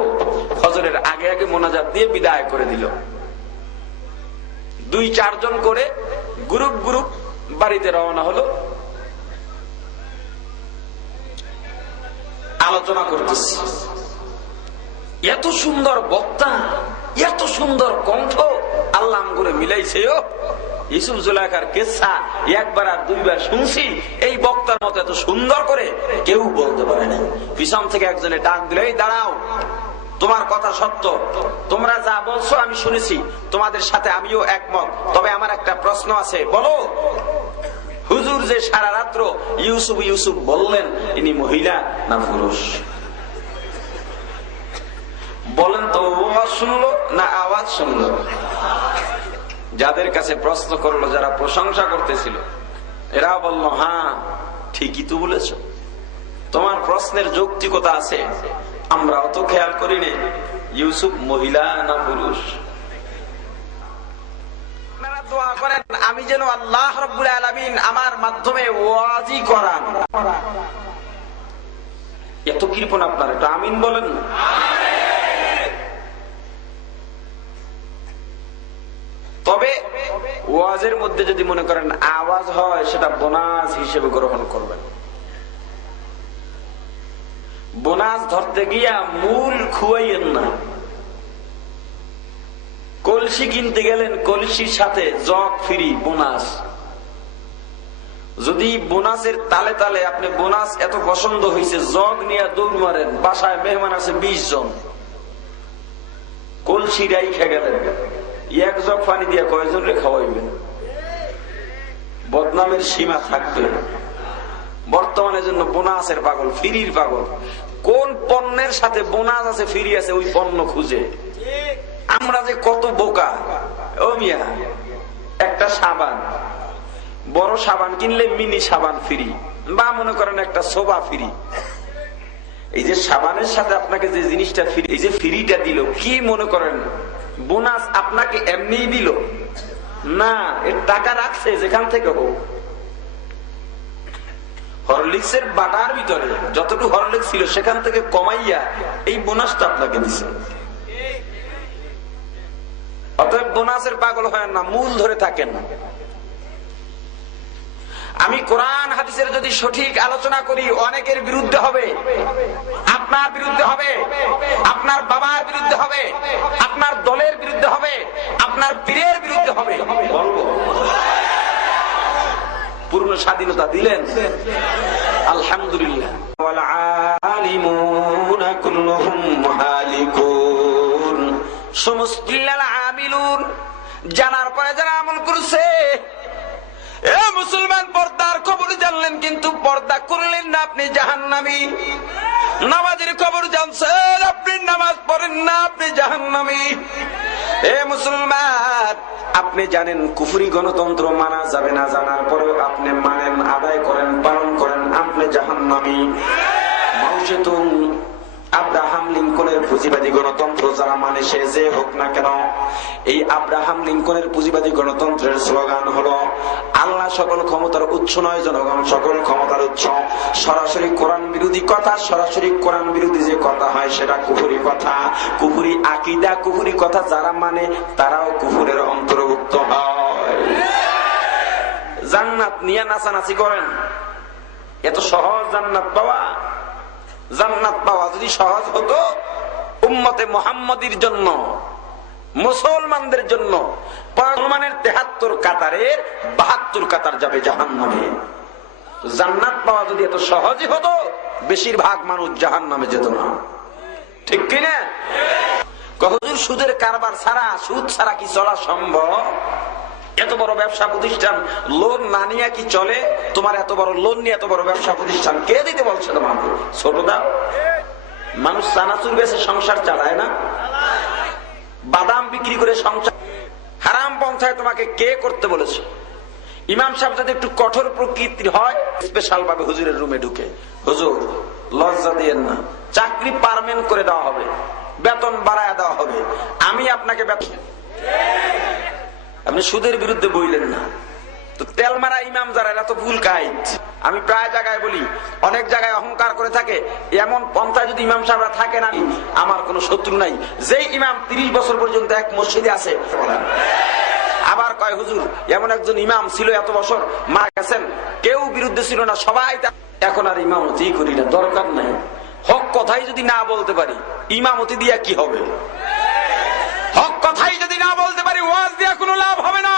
ফজরের আগে আগে মোনাজাত দিয়ে বিদায় করে দিল। 2-4 জন করে গ্রুপ গ্রুপ বাড়িতে রওনা হলো, আলোচনা করতেছি। এত সুন্দর বক্তা, এত সুন্দর কণ্ঠ আল্লাহ করে মিলাইছে। ইউসুফ জুলাইখার কিসসা 1বার আর 2বার শুনছি, এই বক্তার মতো এত সুন্দর করে কেউ বলতে পারে না। পিছন থেকে একজনে ডাক দিল, এই দাঁড়াও, তোমার কথা সত্য, তোমরা যা বলছো আমি শুনেছি, তোমাদের সাথে আমিও একমত, তবে আমার একটা প্রশ্ন আছে, বলো। হুজুর যে সারা রাত্র ইউসুফ ইউসুফ বললেন, ইনি মহিলা না পুরুষ? বলেন তো, ওয়াজ শুনলো না আওয়াজ শুনলো? যাদের কাছে প্রশ্ন করলো, যারা প্রশংসা করতেছিল, এরা বলল, হ্যাঁ ঠিকই তো বলেছ। তোমার প্রশ্নের যৌক্তিকতা আছে, আমরা অত খেয়াল করি না ইউসুফ মহিলা না পুরুষ। আপনারা দোয়া করেন আমি যেন আল্লাহ রাব্বুল আলামিন আমার মাধ্যমে ওয়াজি করান। এত কৃপণ আপনারা, একটু আমিন বলেন। তবে ওয়াজের মধ্যে যদি মনে করেন আওয়াজ হয়, সেটা বোনাস হিসেবে গ্রহণ করবেন। বোনাস ধরতে গিয়া মূল খুয়াইয়েন না। কলসি কিনতে গেলেন, কলসির সাথে জগ ফ্রি বোনাস। যদি বোনাসের তালে তালে আপনি বোনাস এত পছন্দ হয়েছে, জগ নিয়ে দৌড় মারেন, বাসায় মেহমান আছে 20 জন, কলসি রাইখা গেলেন, এক জগ পানি দিয়ে কয়জন রে খাওয়াইবেন? বদনামের সীমা থাকবে। বর্তমানে জন্য বোনাসের পাগল, ফ্রির পাগল। কোন পণ্যের সাথে বোনাস আছে, ফ্রি আছে, ওই পণ্য খুঁজে। আমরা যে কত বোকা। ও মিয়া, একটা সাবান, বড় সাবান কিনলে মিনি সাবান ফ্রি, বা মনে করেন একটা সোবা ফ্রি। এই যে সাবানের সাথে আপনাকে যে জিনিসটা ফ্রি, এই যে ফ্রিটা দিল, কি মনে করেন বোনাস আপনাকে এমনি দিল? না, এর টাকা রাখছে যেখান থেকে হোক। হরলিক্সের বাটার ভিতরে যতটুকু হরলিক্স ছিল সেখান থেকে কমাইয়া এই বোনাসটা আপনাকে দিচ্ছে। অতএব বোনাসের পাগল হয় না, মূল ধরে থাকেন। আমি কোরআন হাদিসের যদি সঠিক আলোচনা করি, অনেকের বিরুদ্ধে হবে, আপনার বিরুদ্ধে হবে, আপনার বাবার বিরুদ্ধে হবে, আপনার দলের বিরুদ্ধে হবে, আপনার পীরের বিরুদ্ধে হবে। বলবো পূর্ণ স্বাধীনতা দিলেন, আলহামদুলিল্লাহ। ওয়াল আলিমুনা কুল্লুহুম হালিকুন, সমস্ত আমিলুন, জানার পরে যারা আমল করছে। এ মুসলমান, পর্দার খবর জানলেন কিন্তু পর্দা করলেন না, আপনি জাহান্নামী। নামাজের খবর জানছেন, আপনি নামাজ পড়েন না, আপনি জাহান্নামী। এ মুসলমান, আপনি জানেন কুফরি গণতন্ত্র মানা যাবে না, জানার পরেও আপনি মানেন, আদায় করেন, পালন করেন, আপনি জাহান্নামী। মাউশেতুন, আব্রাহাম লিঙ্কনের পুঁজিবাদী গণতন্ত্র যারা মানে, সে যে হোক না কেন, এই আব্রাহাম লিঙ্কনের পুঁজিবাদী গণতন্ত্রের স্লোগান হলো আল্লাহ সকল ক্ষমতার উৎস নয়, জনগণ সকল ক্ষমতার উৎস। সরাসরি কোরআন বিরোধী কথা, সরাসরি কোরআন বিরোধী যে কথা হয় সেটা কুফরি কথা, কুফরি আকীদা, কুফরি কথা যারা মানে তারাও কুফরের অন্তর্ভুক্ত হয়। জান্নাত নিয়ে নাচানাচি করেন, এত সহজ জান্নাত পাওয়া? জান্নাত পাওয়া যদি সহজ হতো, উম্মতে মুহাম্মাদীর জন্য, মুসলমানদের জন্য মুসলমানের 73 কাতারের 72 কাতার যাবে জাহান্নামে। জান্নাত পাওয়া যদি এত সহজই হতো, বেশিরভাগ মানুষ জাহান্নামে যেত না। ঠিক কিনা? হুজুর, সুদের কারবার ছাড়া, সুদ ছাড়া কি চলা সম্ভব? এত বড় ব্যবসা প্রতিষ্ঠান লোন না নিয়ে কি চলে? তোমার এত বড় লোন নিয়ে এত বড় ব্যবসা প্রতিষ্ঠান কে দিতে বলছে তোমাকে? ছোট দাও। মানুষ চানাচুর বেচে সংসার চালায় না? বাদাম বিক্রি করে সংসার, হারাম পন্থায় তোমাকে কে করতে বলেছে? ইমাম সাহেব যদি একটু কঠোর প্রকৃতির হয়, স্পেশাল ভাবে হুজুরের রুমে ঢুকে, হুজুর লজ্জা দিয়েন না, চাকরি পার্মানেন্ট করে দেওয়া হবে, বেতন বাড়ায় দেওয়া হবে, আমি আপনাকে বেতন। আপনি সুদের বিরুদ্ধে বইলেন না তো? তেল মারা ইমাম যারা, এরা তো ভুল কাইট। আমি প্রায় জায়গায় বলি, অনেক জায়গায় অহংকার করে থাকে, এমন পন্থায় যদি ইমাম সাহেবরা থাকে না, আমার কোনো শত্রু নাই। যেই ইমাম 30 বছর পর্যন্ত এক মসজিদে আছে, আবার কয় হুজুর এমন একজন ইমাম ছিল এত বছর, মারা গেছেন, কেউ বিরুদ্ধে ছিল না, সবাই। এখন আর ইমামতি করি না, দরকার নাই। হক কথাই যদি না বলতে পারি, ইমামতি দিয়া কি হবে? হক কথাই যদি না বলতে পারি, ওয়াজ দিয়া কোনো লাভ হবে না।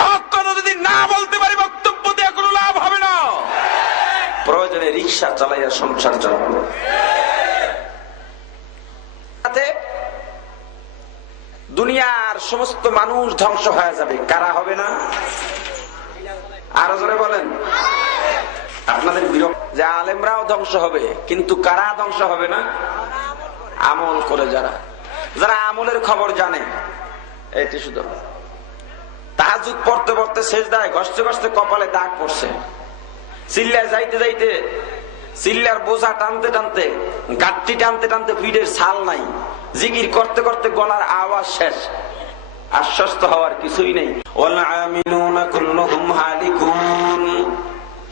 হক কথা যদি না বলতে পারি, বক্তব্য দিয়া কোনো লাভ হবে না। প্রয়োজনে রিকশা চালাইয়া সংসার চালাবো। দুনিয়ার সমস্ত মানুষ ধ্বংস হয়ে যাবে, কারা হবে না? আরো জোরে বলেন। আপনাদের বিরক্ত যে আলেমরাও ধ্বংস হবে, কিন্তু কারা ধ্বংস হবে না? আমল করে যারা, যারা আমলের খবর জানে। এটি শুধু তাহাজ্জুদ পড়তে পড়তে সেজদায় ঘষতে ঘষতে কপালে দাগ পড়ছে, চিল্লায় যাইতে যাইতে চিল্লার বোঝা টানতে টানতে, গাঠটি টানতে টানতে পিঠের ছাল নাই, জিকির করতে করতে গলার আওয়াজ শেষ, আশ্বস্ত হওয়ার কিছুই নেই। ওয়াল আমিলুনা কুল্লুহুম হালিকুন,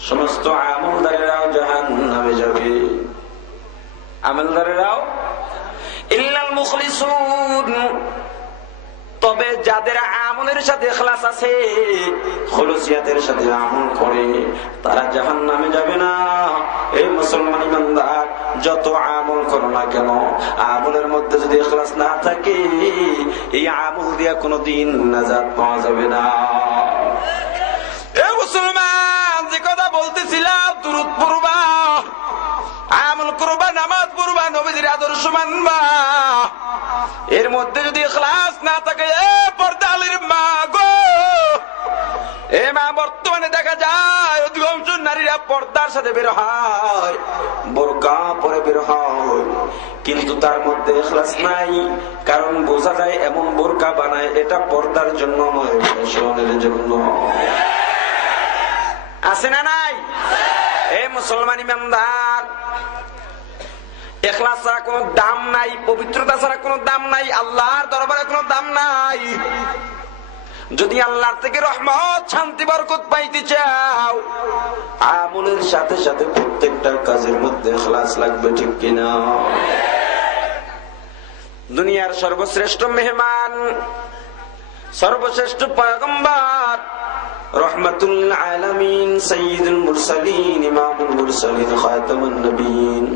সমস্ত আমলদারেরাও জাহান্নামে যাবে। আমলদারেরাও ইল্লাল মুখলিসুন, তবে যাদের আমলের সাথে ইখলাস আছে, খুলুসিয়াতের সাথে আমল করে, তারা জাহান্নামে যাবে না। এই মুসলমান ইমানদার, যত আমল করো না কেন, আমলের মধ্যে যদি ইখলাস না থাকে, এই আমল দিয়া কোনোদিন নাজাত পাওয়া যাবে না। এই মুসলমান, যে কথা বলতেছিলাম, দুরূদ পড়বা, আমল করবা, নামাজ পড়বা, নবীর আদর্শ মানবা, এর মধ্যে যদি ইখলাস না থাকে, এ পর্দালের মা গো, এ মা, বর্তমানে দেখা যায় অধিকাংশ নারীরা পর্দার সাথে বের হয়, বোরকা পরে বের হয়, কিন্তু তার মধ্যে ইখলাস নাই। কারণ বোঝা যায় এমন বোরকা বানায়, এটা পর্দার জন্য নয়, ফ্যাশনের জন্য। আছে না নাই? এই মুসলমান ইমানদার, ইখলাস ছাড়া কোনো দাম নাই, পবিত্রতা ছাড়া কোনো দাম নাই, আল্লাহর দরবারে কোনো দাম নাই। যদি আল্লাহর থেকে রহমত, শান্তি, বরকত পাইতে চাও, আমলের সাথে সাথে প্রত্যেকটা কাজের মধ্যে ইখলাস লাগবে, ঠিক কিনা? দুনিয়ার সর্বশ্রেষ্ঠ মেহমান, সর্বশ্রেষ্ঠ পয়গম্বর, রহমাতুল আলামিন, সাইয়্যিদুল মুরসালিন, ইমামুল মুরসালিন, খাতামুন নবিয়্যিন,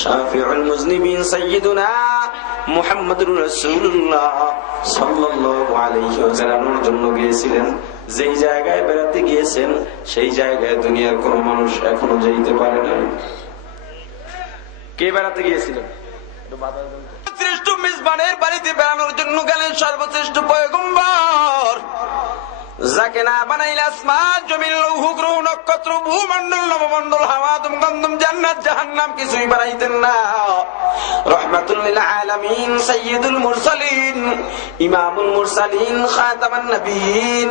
শাফিউল মুজনিবিন, সাইয়্যিদুনা মুহাম্মাদুর রাসূলুল্লাহ সাল্লাল্লাহু আলাইহি ওয়াসাল্লামের জন্য গিয়েছিলেন। যেই জায়গায় বেড়াতে গিয়েছেন, সেই জায়গায় দুনিয়ার কোন মানুষ এখনো যাইতে পারে না। কে বেড়াতে গিয়েছিলেন? শ্রেষ্ঠ মেজবানের বাড়িতে বেড়ানোর জন্য গেলেন সর্বশ্রেষ্ঠ পয়গম্বর, যাকে না বানাইলে আসমান, জমিন, লৌহ গ্রহ, নক্ষত্র, ভূমন্ডল, নবমন্ডল, হাওয়া, আদম, গন্ধম, জান্নাত, জাহান্নাম কিছুই বানাইতেন না। রহমাতুল লিল আলামিন, সাইয়্যিদুল মুরসালিন, ইমামুল মুরসালিন, খাতামুন নবিয়্যিন,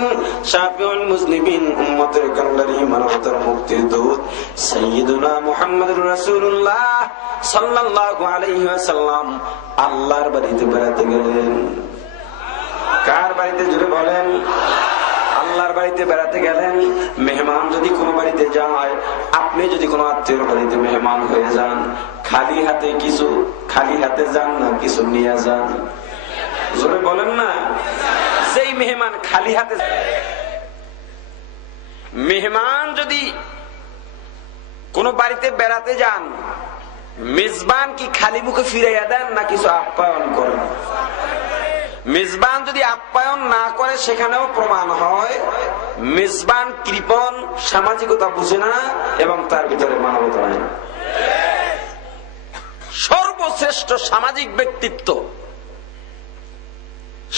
শাফিউল মুজনিবিন, উম্মতের কান্ডারি, মানবতার মুক্তির দূত, সাইয়্যিদুনা মুহাম্মাদুর রাসূলুল্লাহ সাল্লাল্লাহু আলাইহি ওয়াসাল্লাম আল্লাহর বাড়িতে বেড়াতে গেলেন। কার বাড়িতে? জুড়ে বলেন। আল্লাহর বাড়িতে বেড়াতে গেলেন। মেহমান যদি কোনো বাড়িতে যায়, আপনি যদি কোনো আত্মীয় বাড়িতে মেহমান হয়ে যান, খালি হাতে যান না, কিছু নিয়ে যান? জোরে বলেন না। সেই মেহমান খালি হাতে, মেহমান যদি কোনো বাড়িতে বেড়াতে যান, মেজবান কি খালি মুখে ফিরাইয়া দেন না কিছু আপ্যায়ন করেন? মেজবান যদি আপ্যায়ন না করে, সেখানেও প্রমাণ হয় মেজবান কৃপণ, সামাজিকতা বুঝে না, এবং তার ভিতরে মানবতা নাই। সর্বশ্রেষ্ঠ সামাজিক ব্যক্তিত্ব,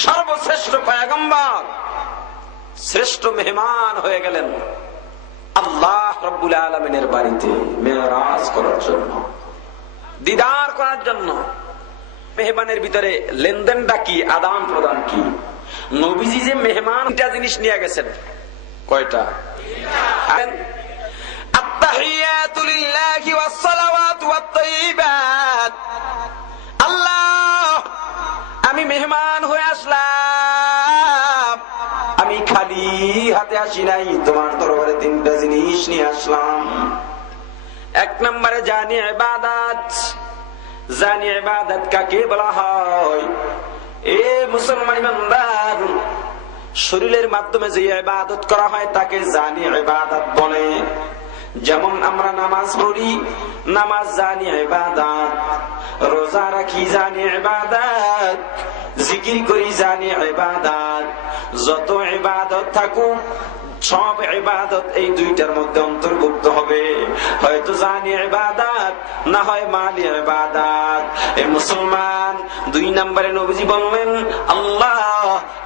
সর্বশ্রেষ্ঠ পয়গম্বর, শ্রেষ্ঠ মেহমান হয়ে গেলেন আল্লাহ রাব্বুল আলামিনের বাড়িতে মেরাজ করার জন্য, দিদার করার জন্য। মেহমানের ভিতরে লেনদেনটা কি, আদান প্রদান কি? নবীজি যে মেহমানটা জিনিস নিয়ে গেছেন, কয়টা? আত্তাহিয়াতু লিল্লাহি ওয়াস সালাওয়াতু ওয়াত তাইয়্যিবাত। আল্লাহ, আমি মেহমান হয়ে আসলাম, আমি খালি হাতে আসি নাই, তোমার দরবারে তিনটা জিনিস নিয়ে আসলাম। এক নম্বরে জানি ইবাদত। জানি ইবাদত কাকে বলা হয়? এ মুসলমান ইমানদার, শরীরের মাধ্যমে যে ইবাদত করা হয় তাকে জানি ইবাদত বলে। যেমন আমরা নামাজ পড়ি, নামাজ জানি ইবাদত, রোজা রাখি জানি ইবাদত, জিকির করি জানি ইবাদত। যত ইবাদত থাকুক, সব ইবাদত এই দুইটার মধ্যে অন্তর্ভুক্ত হবে। হয়তো জানি ইবাদত, না হয় মালি ইবাদত। এই মুসলমান, দুই নম্বরে নবীজি বললেন, আল্লাহ,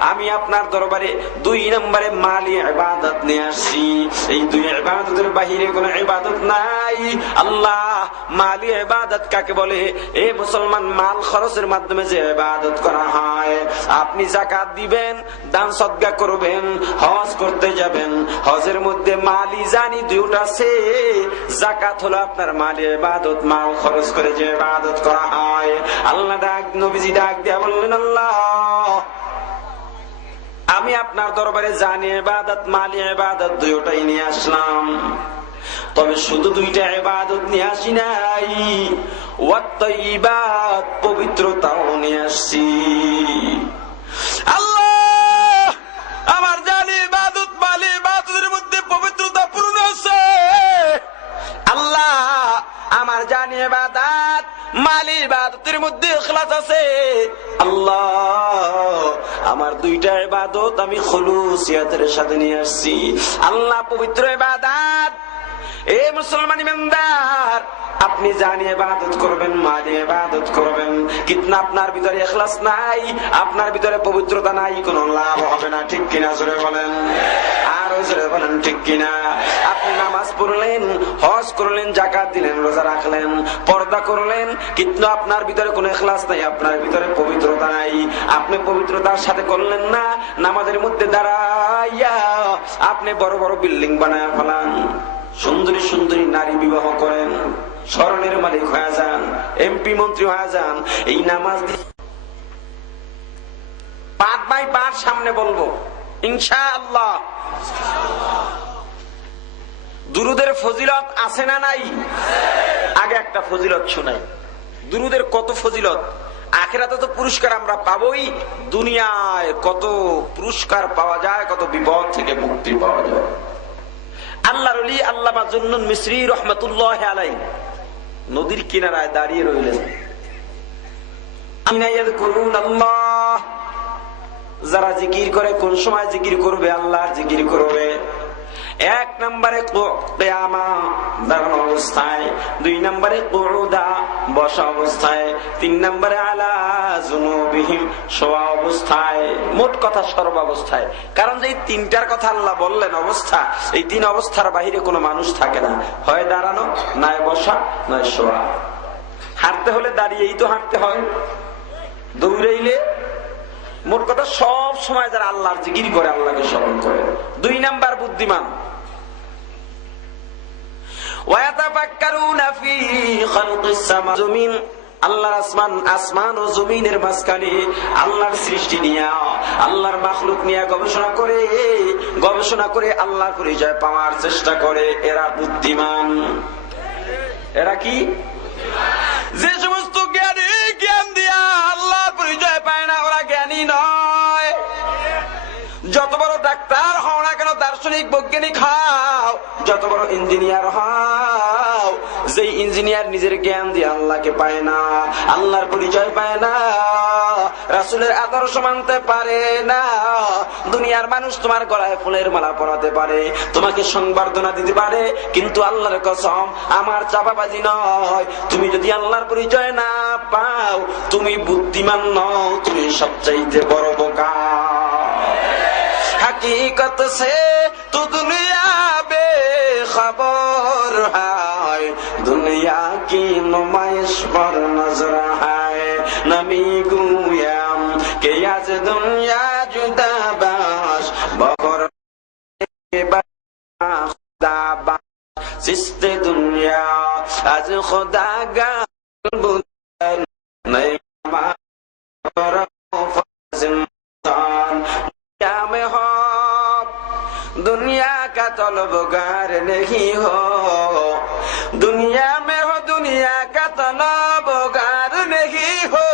আমি আপনার দরবারে 2 নম্বরে মালি ইবাদত নিয়ে আসছি। এই 2 ইবাদতের বাহিরে কোনো ইবাদত নাই। আল্লাহ, মালি ইবাদত কাকে বলে? এ মুসলমান, মাল খরচের মাধ্যমে যে ইবাদত করা হয়। আপনি যাকাত দিবেন, দান সদকা করবেন, হজ করতে যাবেন, হজের মধ্যে মালি জানি দুইটা আছে। যাকাত হলো আপনার মালি ইবাদত, মাল খরচ করে যে ইবাদত করা হয়। আল্লাহ ডাক, নবীজি ডাক দিয়া বললেন, আল্লাহ, আমি আপনার দরবারে জানি ইবাদত, মালি ইবাদত দুইটাই নিয়ে আসলাম। তবে শুধু 2টা ইবাদত নিয়ে আসি নাই, ওয়াত-তাইয়িবাত, পবিত্রতাও নিয়ে আসছি। আল্লাহ, আমার জানি ইবাদত, মালি ইবাদতের মধ্যে পবিত্রতা পূর্ণ আছে। আল্লাহ, আমার জানি ইবাদত, মালি ইবাদতের মধ্যে ইখলাস আছে। আল্লাহ, আমার 2টা ইবাদত আমি খুলুসিয়াতের সাথে নিয়ে আসছি। আল্লাহ, পবিত্র ইবাদত। এ মুসলমান ইমানদার, আপনি জানি ইবাদত করবেন, মালি ইবাদত করবেন, কিন্তু আপনার ভিতরে ইখলাস নাই, আপনার ভিতরে পবিত্রতা নাই, কোনো লাভ হবে না। ঠিক কিনা? জোরে বলেন, আরো জোরে বলেন, ঠিক কিনা? আপনি নামাজ পড়লেন, হজ করলেন, যাকাত দিলেন, রোজা রাখলেন, পর্দা করলেন, কিন্তু আপনার ভিতরে কোনো ইখলাস নাই, আপনার ভিতরে পবিত্রতা নাই। আপনি পবিত্রতার সাথে করলেন না। নামাজের মধ্যে দাঁড়াইয়া আপনি বড় বড় বিল্ডিং বানায় ফেলান, সুন্দরী সুন্দরী নারী বিবাহ করেন, স্মরণের মালিক হয়ে যান, এমপি মন্ত্রী হয়ে যান। এই নামাজ পাঁচ বাই পাঁচ সামনে বলবো ইনশাআল্লাহ। দুরুদের ফজিলত আছে না নাই? আগে একটা ফজিলত শোনাই। দুরুদের কত ফজিলত! আখিরাতে তো পুরস্কার আমরা পাবোই, দুনিয়ায় কত পুরস্কার পাওয়া যায়, কত বিপদ থেকে মুক্তি পাওয়া যায়। আল্লাহর ওলি আল্লামা জুন্নুন মিসরি রহমাতুল্লাহ আলাইহি নদীর কিনারায় দাঁড়িয়ে রইলেন। আল্লাহ, যারা জিকির করে, কোন সময় জিকির করবে? আল্লাহর জিকির করবে। 1 নম্বরে কিয়ামা, দাঁড়ানো অবস্থায়। 2 নম্বরে কুউদা, বসা অবস্থায়। 3 নম্বরে আলা জুনুবিহিম, শোয়া অবস্থায়। মোট কথা সর্বাবস্থায়। কারণ যে 3টার কথা আল্লাহ বললেন অবস্থা, এই 3 অবস্থার বাহিরে কোনো মানুষ থাকে না। হয় দাঁড়ানো, নয় বসা, নয় শোয়া। হাঁটতে হলে দাঁড়িয়েই তো হাঁটতে হয়, দৌড়াইলে। মোট কথা সব সময় যারা আল্লাহর জিকির করে, আল্লাহকে স্মরণ করে। 2 নাম্বার বুদ্ধিমান। ওয়াতাফাক্কারুনা ফি খালকিস সামা, জমিন, আল্লাহর আসমান ও জমিনের মাঝখানে আল্লাহর সৃষ্টি নিয়ে, আল্লাহর মাখলুক নিয়ে গবেষণা করে আল্লাহর পরিচয় পাওয়ার চেষ্টা করে। এরা বুদ্ধিমান। এরা কি? যে সমস্ত জ্ঞানী জ্ঞান দিয়া আল্লাহর পরিচয় পায় না, ওরা জ্ঞানী নয়। যত বড় ডাক্তার হও না কেন, দার্শনিক বৈজ্ঞানিক হও, যত বড় ইঞ্জিনিয়ার হও, যে ইঞ্জিনিয়ার নিজের জ্ঞান দিয়ে আল্লাহকে পায় না, আল্লাহর পরিচয় পায় না, রাসূলের আদর্শ মানতে পারে না, দুনিয়ার মানুষ তোমার গলায় ফুলের মালা পরাতে পারে, তোমাকে সংবর্ধনা দিতে পারে, কিন্তু আল্লাহর কসম, আমার চাপাবাজি নয়, তুমি যদি আল্লাহর পরিচয় না পাও, তুমি বুদ্ধিমান নও, তুমি সবচাইতে বড় বোকা। हकीकत से तो दुनिया बेखबर है, दुनिया की नुमाइश पर नजर है, नबी गुयाम के आज दुनिया जुदा बाश बबर खुदा बाश सिस्ते दुनिया आज खुदा गा नहीं में हो, दुनिया का तलबगार नहीं हो, दुनिया में हो, दुनिया का तलबगार नहीं हो,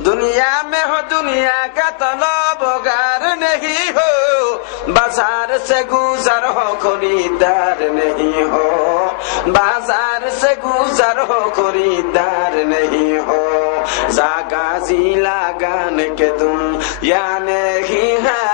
दुनिया में हो, दुनिया का तलबगार नहीं हो, बाजार से गुजर हो, खरीदार नहीं हो, बाजार से गुजर हो, खरीदार नहीं हो, जागाजी लगान के तुम या नहीं है,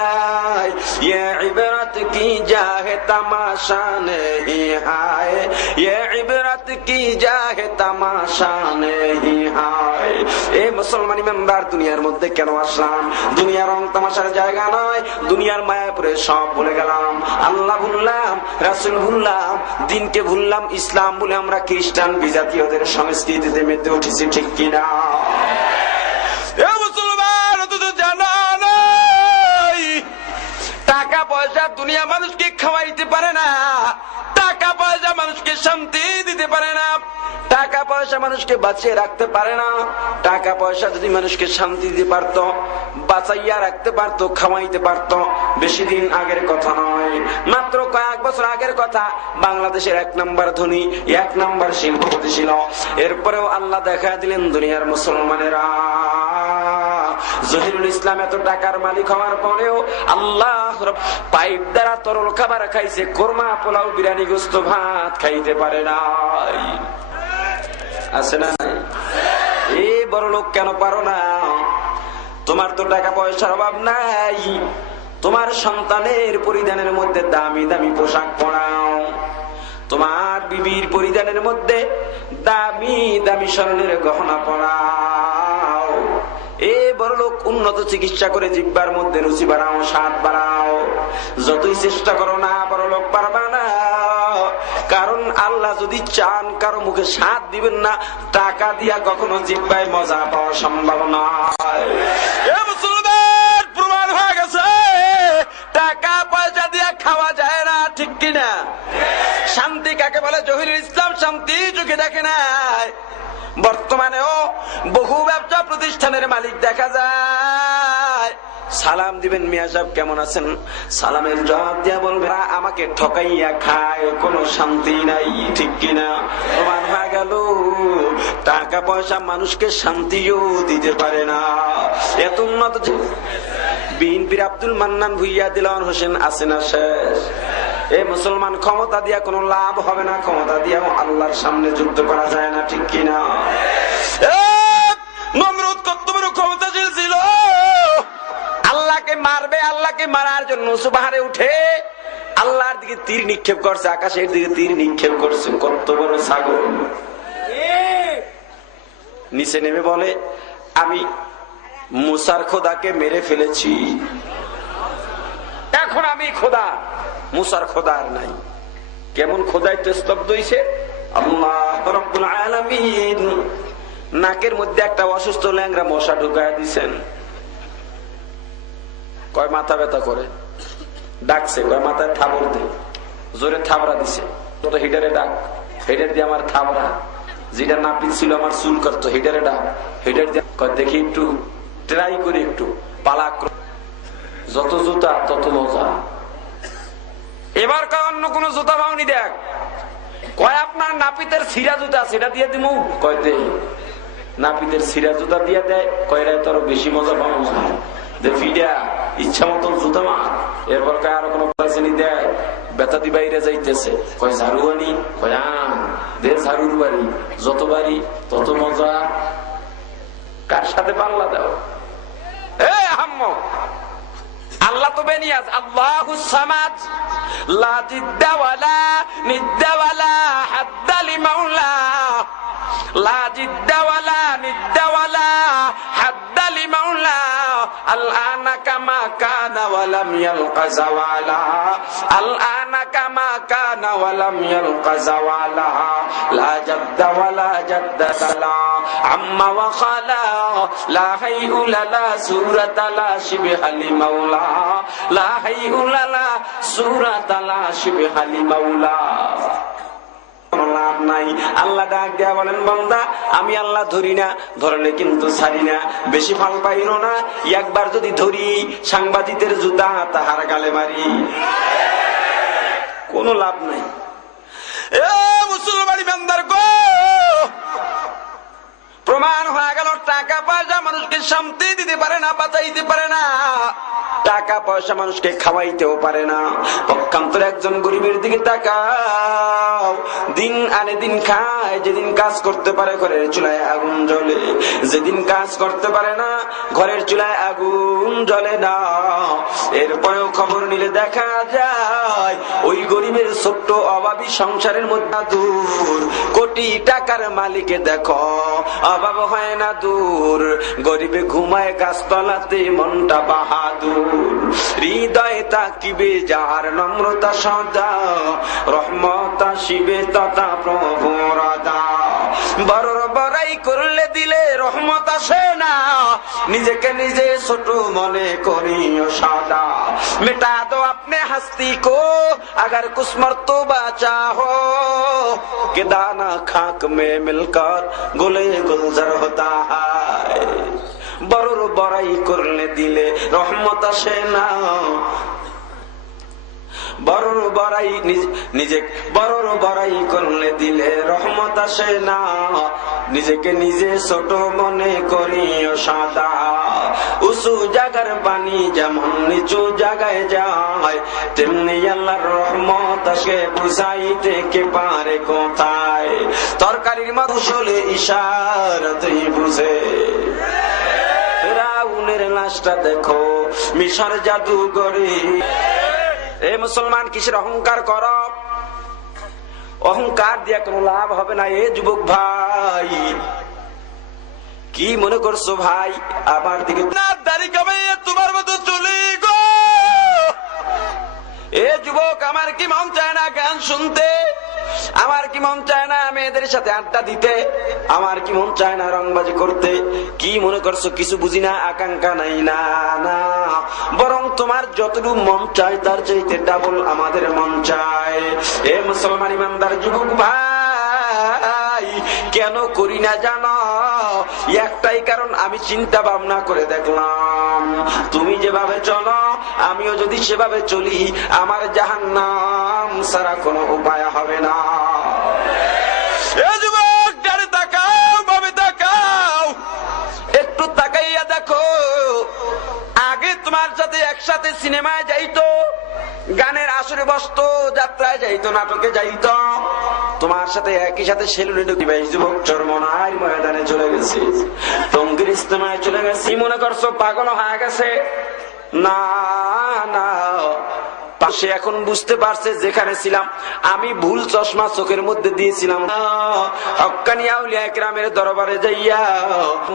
ये इबरत की जाहे तमाशा नहीं है, ये इबरत की जाहे तमाशा नहीं है, এ মুসলমান ইমানদার, দুনিয়ার মধ্যে কেন আসলাম? দুনিয়ার রং তামাশার জায়গা নয়। দুনিয়ার মায়া পড়ে সব ভুলে গেলাম। আল্লাহ ভুললাম, রাসূল ভুললাম, দিনকে ভুললাম। ইসলাম বলে আমরা খ্রিস্টান বিজাতীয়দের সংস্কৃতিতে মেতে উঠেছি, ঠিক কিনা? মুসলমান, অথচ জানা নাই টাকা পয়সা দুনিয়া মানুষকে খাওয়াইতে পারে না। টাকা পয়সা মানুষকে শান্তি দিতে পারে না। টাকা পয়সা মানুষকে বাঁচিয়ে রাখতে পারে না। টাকা পয়সা যদি মানুষকে শান্তি দিতে পারত, বাঁচাইয়া রাখতে পারত, খাওয়াইতে পারত, বেশি দিন আগের কথা নয়, মাত্র কয়েক বছর আগের কথা, বাংলাদেশের 1 নম্বর ধনী, 1 নম্বর শিল্পপতি ছিল। এরপরেও আল্লাহ দেখা দিলেন দুনিয়ার মুসলমানেরা, জহিরুল ইসলাম এত টাকার মালিক হওয়ার পরেও আল্লাহ পাইপ দ্বারা তরল খাবার খাইছে, কোরমা, পোলাও, বিরিয়ানি, গোস্ত, ভাত খাইতে পারে নাই। আছে না? এই বড় লোক কেন পারো না? তোমার তো টাকা পয়সার অভাব নাই, তোমার সন্তানের পরিধানের মধ্যে দামি দামি পোশাক পরাও, তোমার বিবির পরিধানের মধ্যে দামি দামি স্বর্ণের গহনা পরাও। এ বড় লোক উন্নত চিকিৎসা করে জিহ্বার মধ্যে রুচি বাড়াও, স্বাদ বাড়াও। যতই চেষ্টা করো না, বড় লোক পারবা না। কারণ আল্লাহ যদি চান কারো মুখে স্বাদ দিবেন না, টাকা দিয়া কখনো জিহ্বায় মজা পাওয়া সম্ভব নয়। মুসলমান, প্রমাণ হয়ে গেছে টাকা পয়সা দিয়া খাওয়া যায় না, ঠিক কিনা? শান্তি কাকে বলে? জহিরুল ইসলাম শান্তি চোখে দেখে নাই। বর্তমানেও বহু ব্যবসা প্রতিষ্ঠানের মালিক দেখা যায়, সালাম দিবেন, মিয়া সাহেব কেমন আছেন, সালামের জবাব দিয়া বলবে আমাকে ঠকাইয়া খায়, কোনো শান্তি নাই, ঠিক কিনা? প্রমাণ হয়ে গেল টাকা পয়সা মানুষকে শান্তিও দিতে পারে না। এত উন্নত বিএনপির আব্দুল মান্নান ভুইয়া, দিলওয়ার হোসেন আছে না শেষ? এই মুসলমান, ক্ষমতা দিয়া কোনো লাভ হবে না, ক্ষমতা দিয়াও আল্লাহর সামনে যুদ্ধ করা যায় না, ঠিক কিনা? নমরুদ কত বড় ক্ষমতাশীল ছিল, আল্লাহকে মারবে, আল্লাহকে মারার জন্য সুবহানে উঠে আল্লাহর দিকে তীর নিক্ষেপ করছে, আকাশের দিকে তীর নিক্ষেপ করছে। কত বড় ছাগল! নিচে নেমে বলে আমি মুসার খোদাকে মেরে ফেলেছি, এখন আমি খোদা, মুসার খোদা আর নাই। কেমন খোদাইতে স্তব্ধ হইছে? আল্লাহ রাব্বুল আলামিন নাকের মধ্যে একটা অসুস্থ ল্যাংরা মশা ঢুকায় দিছেন। কয় মাথা ব্যথা করে, ডাকছে, কয় মাথায় থাবর দে, জোরে থাবরা দিছে, তো হিটারে ডাক, হিটার দিয়ে আমার থাবরা, যেটা নাপিত ছিল আমার চুল করতো, হিটারে ডাক, হিটার দিয়ে কয় দেখি একটু ট্রাই করি, একটু পালাক, যত জুতা তত মজা। এবার কয় অন্য কোন জুতা পাওনি, দেখ, কয় আপনার নাপিতের ছিঁড়া জুতা সেটা দিয়ে দিব, কয় দে, নাপিতের ছিঁড়া জুতা দিয়ে দেয়, কয় রায় তোর বেশি মজা পাওয়া যায়, ইচ্ছা মতন জুতা মার। এরপর কয় আরো কোনো পয়সানি দেয়, বেতা দি বাইরে যাইতেছে, কয় ঝাড়ু আনি, কয় আন দে, ঝাড়ুর বাড়ি, যত বাড়ি তত মজা। কার সাথে পাল্লা দাও? আল্লাহ তো বেনিয়াজ, আল্লাহুস সামাদ, লা জিদ্দা ওয়ালা নিদ্দা ওয়ালা হাদ্দা লিমাউলা, লা জিদ্দা ওয়ালা নিদ্দা ওয়ালা হাদ্দা লিমাউলা, আল-আনা কামা কানা ওয়া লাম ইয়ালকা যাওয়ালা, আল-আনা কামা কানা ওয়া লাম ইয়ালকা যাওয়ালা, লা জাদ্দা ওয়ালা জাদ্দাতা লা আম্মা ওয়া খালা, লা হাইউলা লা সূরাতা লা শিবহা লিমাউলা, লা হাইউলা লা সূরাতা লা শিবহা লিমাউলা। লাভ নাই। আল্লাহ ডাক দেয়া বলেন, বান্দা আমি আল্লাহ ধরি না, ধরলে কিন্তু ছাড়ি না, বেশি ফাল পাইরো না, একবার যদি ধরি সাংবাদিকের জুতা তাহার গালে মারি, কোনো লাভ নাই। এ মুসলমানি বান্দার গো, প্রমাণ হয়ে গেল টাকা পয়সা মানুষকে শান্তি দিতে পারে না, বাঁচাইতে পারে না। টাকা পয়সা মানুষকে খাওয়াইতেও পারে না, পক্ষান্তরে একজন গরিবের দিকে তাকাও, দিন আনে দিন খায়, যেদিন কাজ করতে পারে ঘরের চুলায় আগুন জ্বলে, যেদিন কাজ করতে পারে না ঘরের চুলায় আগুন জ্বলে না। এরপরেও খবর নিলে দেখা যায় ওই গরিবের ছোট্ট অভাবী সংসারের মধ্যে দূর, কোটি টাকার মালিকে দেখো অভাব হয় না দূর, গরিবে ঘুমায় গাছতলাতে মনটা বাহাদুর। হৃদয়ে তাকিবে যার নম্রতা সদা, রহমত আসিবে তথা প্রভু রাধা। বড় বড়াই করলে দিলে রহমত আসে না, নিজেকে নিজে ছোট মনে করিও সাদা। মিটা দো আপনি हस्ती को अगर कुछ मर्तबा चाहो, कि दाना खाक में मिलकर गुले गुलजार होता है। बड़ोर बड़ाई करले दिले रहमत আসে না, বড়র বড়াই নিজে বড়র বড়াই করলে দিলে রহমত আসে না, নিজেকে নিজে ছোট মনে করিও সাদা। উঁচু জায়গার পানি যেমন নিচু জায়গায় যায়, তেমনি আল্লাহর রহমত আসে বুঝাইতে কে পারে কোথায়। তরকারির মাংসলে ইশারাতেই বুঝে, ফেরাউনের লাশটা দেখো মিশর জাদুঘরে। এ মুসলমান, কিসের অহংকার কর? অহংকার দিয়ে কোনো লাভ হবে না। এ যুবক ভাই, কি মনে করছো ভাই আমার দিকে? দাড়ি কামাইয়া তোমার মতো চলে গো। এ যুবক, আমার কি মন চায় না গান শুনতে, আমার কি মন চায় না মেয়েদের সাথে আড্ডা দিতে, আমার কি মন চায় না রংবাজি করতে? কি মনে করছো কিছু বুঝি না, আকাঙ্ক্ষা নাই? না না, বরং তোমার যতটুকু মন চায় তার চাইতে ডাবল আমাদের মন চায়। এ মুসলমান ইমানদার যুবক ভাই, কেন করি না জানো? একটাই কারণ, আমি চিন্তা ভাবনা করে দেখলাম তুমি যেভাবে চলো আমিও যদি সেভাবে চলি, আমার জাহান্নাম ছাড়া কোনো উপায় হবে না। যুবক, ডানে তাকাও, বামে তাকাও, একটু তাকাইয়া দেখো। আগে তোমার সাথে একসাথে সিনেমায় যাইতো, গানের আসরে বসতো, যাত্রায় যাইতো, নাটকে যাইতো, তোমার সাথে একই সাথে সেলুনে ঢুকি ভাই। যুবক চরমনার ময়দানে চলে গেছে, টঙ্গির ইস্তেমায় চলে গেছে, মনে করছো পাগল হয়ে গেছে? না না, পাশে এখন বুঝতে পারছে যেখানে ছিলাম আমি ভুল চশমা চোখের মধ্যে দিয়েছিলাম। হক্কানি আউলিয়া কেরামের দরবারে যাইয়া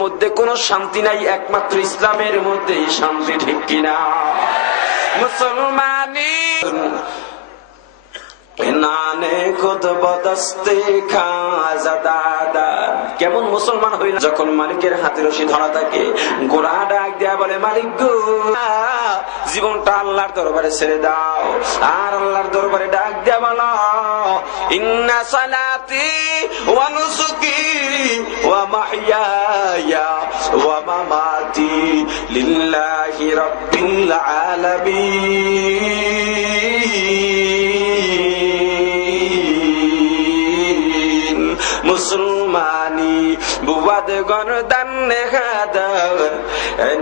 মধ্যে কোনো শান্তি নাই, একমাত্র ইসলামের মধ্যেই শান্তি, ঠিক কিনা? মুসলমানি কেমন মুসলমান হইল যখন মালিকের হাতে রশি ধরা থাকে, গোড়া ডাক দেয়া বলে, মালিক গো, জীবনটা আল্লাহর দরবারে ছেড়ে দাও। আর আল্লাহর দরবারে ডাক দেয়া বলো, ইন্না সালাতি ওয়া নুসুকি ওয়া মাহইয়ায়া ওয়া মামাতি লিল্লাহি রাব্বিল আলামিন। মুসলমানি বুয়াদ গরদান নেহাদার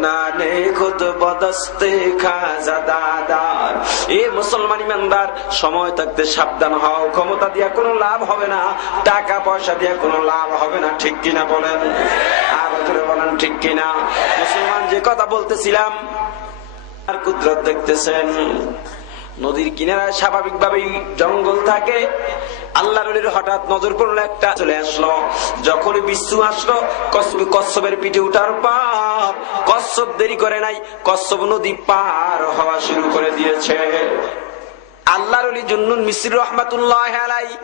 নানে খুদ বদস্তে খাজাদাদার। এ মুসলমান ইমানদার, সময় থাকতে সাবধান হও। ক্ষমতা দিয়া কোনো লাভ হবে না, টাকা পয়সা দিয়া কোনো লাভ হবে না, ঠিক কিনা বলেন? আর বলেন ঠিক কিনা? মুসলমান, যে কথা বলতেছিলাম, আর কুদরত দেখতেছেন, নদীর কিনারায় স্বাভাবিকভাবেই জঙ্গল থাকে। আল্লাহর ওলির হঠাৎ নজর পড়লো, একটা চলে আসলো। যখনই বিচ্ছু আসলো, কচ্ছপের পিঠে উঠার পর কচ্ছপ দেরি করে নাই, কচ্ছপ নদী পার হওয়া শুরু করে দিয়েছে। আল্লাহর ওলি জুন্নুন মিসরি রহমাতুল্লাহ আলাইহি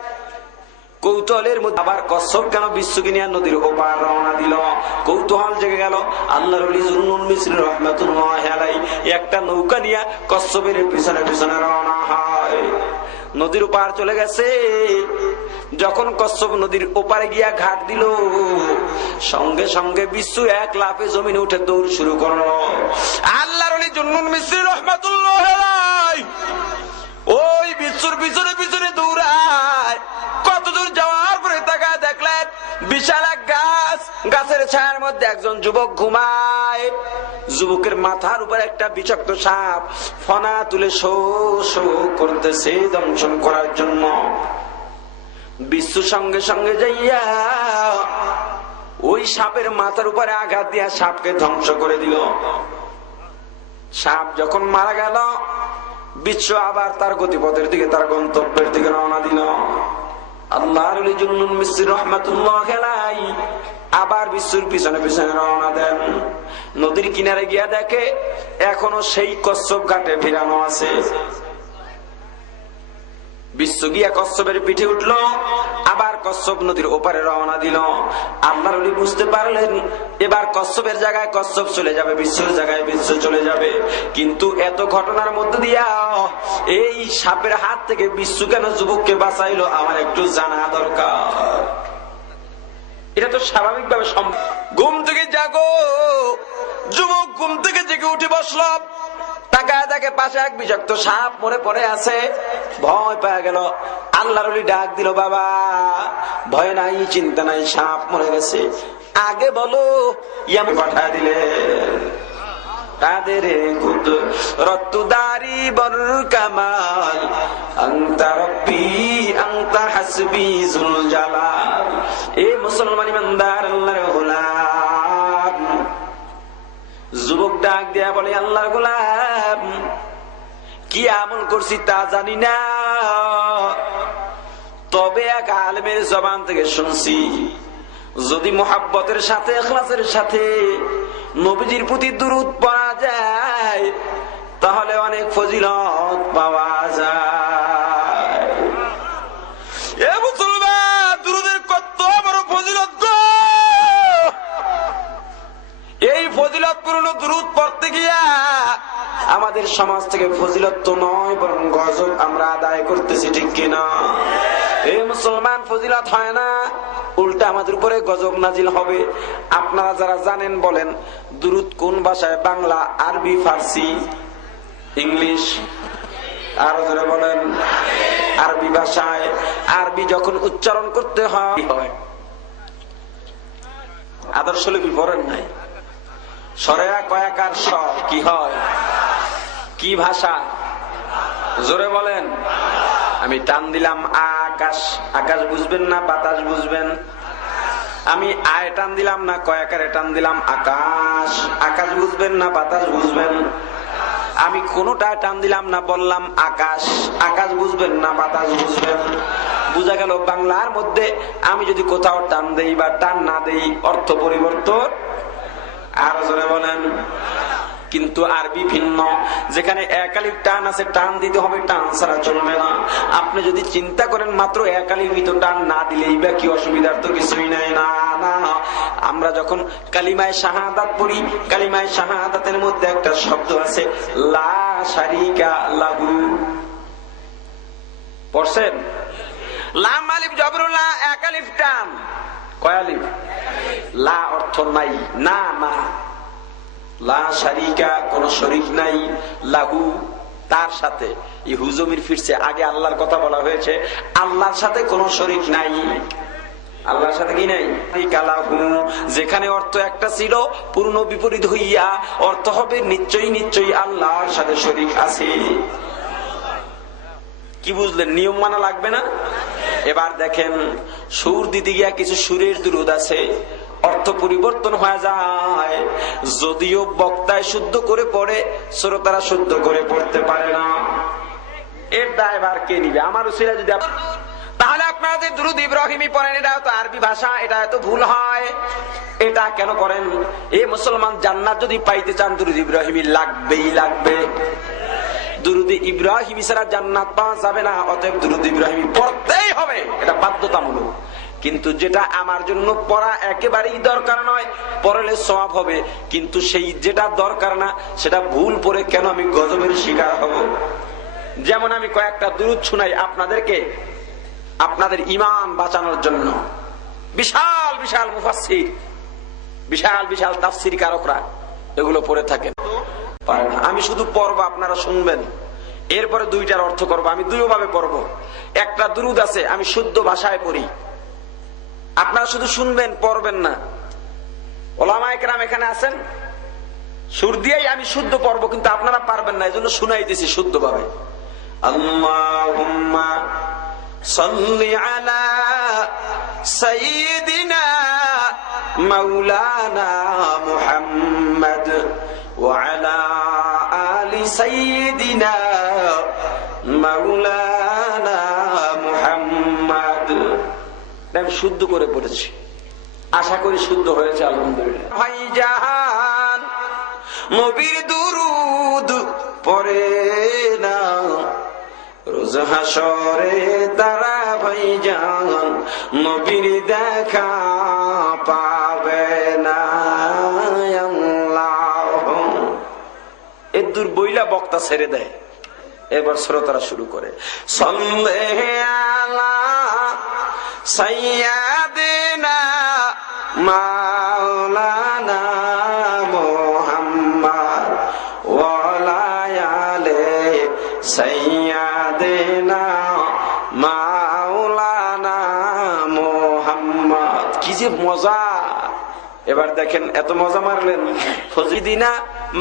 কৌতূহলের মধ্যে আবার কচ্ছপ কেন বিচ্ছুকে নিয়ে নদীর ওপার রওনা দিল। কৌতূহল জেগে গেল। আল্লাহর ওলি জুন্নুন মিসরি রহমাতুল্লাহ আলাইহি একটা নৌকা নিয়ে কচ্ছপের পিছনে পিছনে রওনা হয়। নদীর ওপার চলে গেছে। যখন কচ্ছপ নদীর ওপারে গিয়া ঘাট দিল, সঙ্গে সঙ্গে বিচ্ছু এক লাফে জমিনে উঠে দৌড় শুরু করলো। আল্লাহর ওলি জুন্নুন মিসরি রহমাতুল্লাহ আলাইহি ওই বিচ্ছুর পিছনে পিছনে দৌড়ায়। কত দূর যাওয়ার পরে তাকায় দেখলেন বিশাল এক গাছ, গাছের ছায়ার মধ্যে একজন যুবক ঘুমায়। যুবকের মাথার উপর একটা বিষাক্ত সাপ ফনা তুলে শো শো করতেছে দংশন করার জন্য। বিচ্ছু সঙ্গে সঙ্গে যাইয়া ওই সাপের মাথার উপরে আঘাত দিয়া সাপকে ধ্বংস করে দিল। সাপ যখন মারা গেল, বিচ্ছু আবার তার গতিপথের দিকে, তার গন্তব্যের দিকে রওনা দিল। আল্লাহর ওলি জুন্নুন মিসরি রাহমাতুল্লাহ আলাইহি আবার বিচ্ছুর পিছনে পিছনে রওনা দেন। নদীর কিনারে গিয়া দেখে এখনো সেই কচ্ছপ ঘাটে ভিড়ানো আছে। বিচ্ছু গিয়া কচ্ছপের পিঠে উঠলো, আবার কচ্ছপ নদীর ওপারে রওনা দিল। আল্লাহর ওলি বুঝতে পারলেন এবার কচ্ছপের জায়গায় কচ্ছপ চলে যাবে, বিচ্ছুর জায়গায় বিচ্ছু চলে যাবে। কিন্তু এত ঘটনার মধ্যে দিয়া এই সাপের হাত থেকে বিচ্ছু কেন যুবককে বাঁচাইলো আমার একটু জানা দরকার। এটা তো স্বাভাবিক ভাবে সম্ভব। ঘুম থেকে জাগো, যুবক ঘুম থেকে জেগে উঠে বসলো, তাকায় দেখে পাশে এক বিষাক্ত সাপ মরে পড়ে আছে। ভয় পেয়ে গেল। আল্লাহর ওলি ডাক দিল, বাবা ভয় নাই, চিন্তা নাই, সাপ মরে গেছে, আগে বলো ইয়ামে পাঠা দিলে কাদের রত্তুদারি বর কামাল আনতা রব্বি আনতা হাসবি যুল জালাল। এ মুসলমান ইমানদার আল্লাহর গোলাম, যুবক ডাক দেয়া বলে, আল্লাহর গোলাম কি আমল করছি তা জানি না, তবে এক আলেমের জবান থেকে শুনছি যদি মুহাব্বতের সাথে ইখলাসের সাথে নবীজির প্রতি দুরূদ পড়া যায় তাহলে অনেক ফজিলত পাওয়া যায়। এ মুসলমান, দুরূদের কত বড় ফজিলত গো! এই ফজিলতপূর্ণ দুরূদ পড়তে গিয়া আমাদের সমাজ থেকে ফজিলত তো নয় বরং গজব আমরা আদায় করতেছি, ঠিক কিনা? এই মুসলমান, ফজিলত হয় না, উল্টা আমাদের উপরে গজব নাজিল হবে। আপনারা যারা জানেন বলেন দুরূদ কোন ভাষায়? বাংলা, আরবি, ফার্সি, ইংলিশ? আরো জোরে বলেন। আরবি ভাষায়। আরবি যখন উচ্চারণ করতে হয় আদর্শ লিপি পড়েন নাই, সরেয়া কয়াকার স কি হয়? কি ভাষা? জোরে বলেন। আমি টান দিলাম আকাশ, আকাশ বুঝবেন না বাতাস বুঝবেন? আমি আয় টান দিলাম না কয়াকারে টান দিলাম আকাশ, আকাশ বুঝবেন না বাতাস বুঝবেন? আমি কোনটায় টান দিলাম না, বললাম আকাশ, আকাশ বুঝবেন না বাতাস বুঝবেন? বুঝা গেল বাংলার মধ্যে আমি যদি কোথাও টান দেই বা টান না দেই অর্থ পরিবর্তন। আর জোরে বলেন। কিন্তু আরবি ভিন্ন, যেখানে একালিফ টান আছে টান দিতে হবে, টান ছাড়া চলবে না। আপনি যদি চিন্তা করেন মাত্র একালিফ টান না দিলেই বা কি অসুবিধার তো কিছুই নাই। না না, আমরা যখন কালিমায়ে শাহাদাত পড়ি, কালিমায়ে শাহাদাতের মধ্যে একটা শব্দ আছে লা শারিকা লাহু, পড়ছেন? লাম আলিফ জবরুল্লাহ, একালিফ টান, কয় আলিফ? লা অর্থ নাই, না না, লা শারিকা কোন শরীক নাই, লাহু তার সাথে। এই হুজুমির ফিরছে, আগে আল্লাহর কথা বলা হয়েছে, আল্লাহর সাথে কোন শরীক নাই। আল্লাহর সাথে কি নাই? কালাহু, যেখানে অর্থ একটা ছিল পূর্ণ বিপরীত হইয়া অর্থ হবে নিশ্চয়ই নিশ্চয়ই আল্লাহর সাথে শরীক আছে। কি বুঝলেন? নিয়ম মানা লাগবে না? এবার দেখেন, সুর দিতে গিয়া কিছু সুরের দুরূদ আছে, অর্থ পরিবর্তন হয়ে যায়। যদিও বক্তায় শুদ্ধ করে পড়ে, শ্রোতারা শুদ্ধ করে পড়তে পারে না। এর দায়ভার কে নিবে? আমার উসিলা যদি তাহলে আপনাদের দুরূদ ইব্রাহিমী পড়েন, এটা তো আরবি ভাষা, এটা এত ভুল হয়। এটা কেন করেন? এই মুসলমান জান্নাত যদি পাইতে চান দুরূদ ইব্রাহিমী লাগবেই লাগবে। দুরূদ ইব্রাহিমী ছাড়া জান্নাত পাওয়া যাবে না, অতএব দুরূদ ইব্রাহিমী পড়তেই হবে, এটা বাধ্যতামূলক। কিন্তু যেটা আমার জন্য পড়া একেবারেই দরকার নয়, পড়লে সওয়াব হবে, কিন্তু সেই যেটা দরকার না সেটা ভুল পড়ে কেন আমি গজবের শিকার হব? যেমন আমি কয়েকটা দুরূদ শুনাই আপনাদেরকে, আপনাদের ঈমান বাঁচানোর জন্য। বিশাল বিশাল মুফাসসির, বিশাল বিশাল তাফসীর কারকরা এগুলো পড়ে থাকেন, পারে না। আমি শুধু পড়ব, আপনারা শুনবেন, এরপরে দুইটার অর্থ করব। আমি দুই ভাবে পড়ব। একটা দুরূদ আছে আমি শুদ্ধ ভাষায় পড়ি, আপনারা শুধু শুনবেন, পড়বেন না। ওলামায়ে কেরাম এখানে আছেন, সুর দিয়েই আমি শুদ্ধ পড়বো, কিন্তু আপনারা পারবেন না, এজন্য শুনাইতেছি শুদ্ধভাবে। আল্লাহুম্মা সাল্লি আলা সাইয়্যিদিনা মাওলানা মুহাম্মদ ওয়া আলা আলি সাইয়্যিদিনা মাওলানা মুহাম্মদ। আমি শুদ্ধ করে পড়েছি, আশা করি শুদ্ধ হয়েছে আলহামদুলিল্লাহ। ভাইজান নবীর দুরুদ পড়ে না, রোজ হাসরে তারা ভাইজান নবীর দেখা পাবে না। এর দূর বইলা বক্তা ছেড়ে দেয়, এবার শ্রোতারা শুরু করে সাল্লাল্লাহু আলা সাইয়্যিদিনা মাওলানা মুহাম্মদ ওয়া আলা আলি সাইয়্যিদিনা মাওলানা মুহাম্মদ। কি যে মজা! এবার দেখেন, এত মজা মারলেন। ফজিদিনা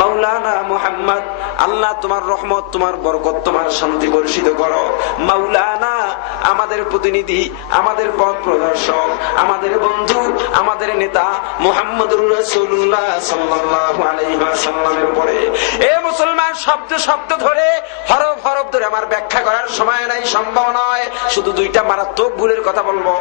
মাওলানা মুহাম্মদ, আল্লাহ তোমার রহমত, তোমার বরকত, তোমার শান্তি বর্ষিত করো। মাওলানা আমাদের প্রতিনিধি, আমাদের পথ প্রদর্শক, আমাদের বন্ধু, আমাদের নেতা মুহাম্মদুর রাসূলুল্লাহ সাল্লাল্লাহু আলাইহি ওয়াসাল্লামের উপরে। এ মুসলমান, শব্দ শব্দ ধরে, হরফ হরফ ধরে আমার ব্যাখ্যা করার সময় নাই, সম্ভব নয়। শুধু দুইটা মারাত্মক ভুলের কথা বলবো।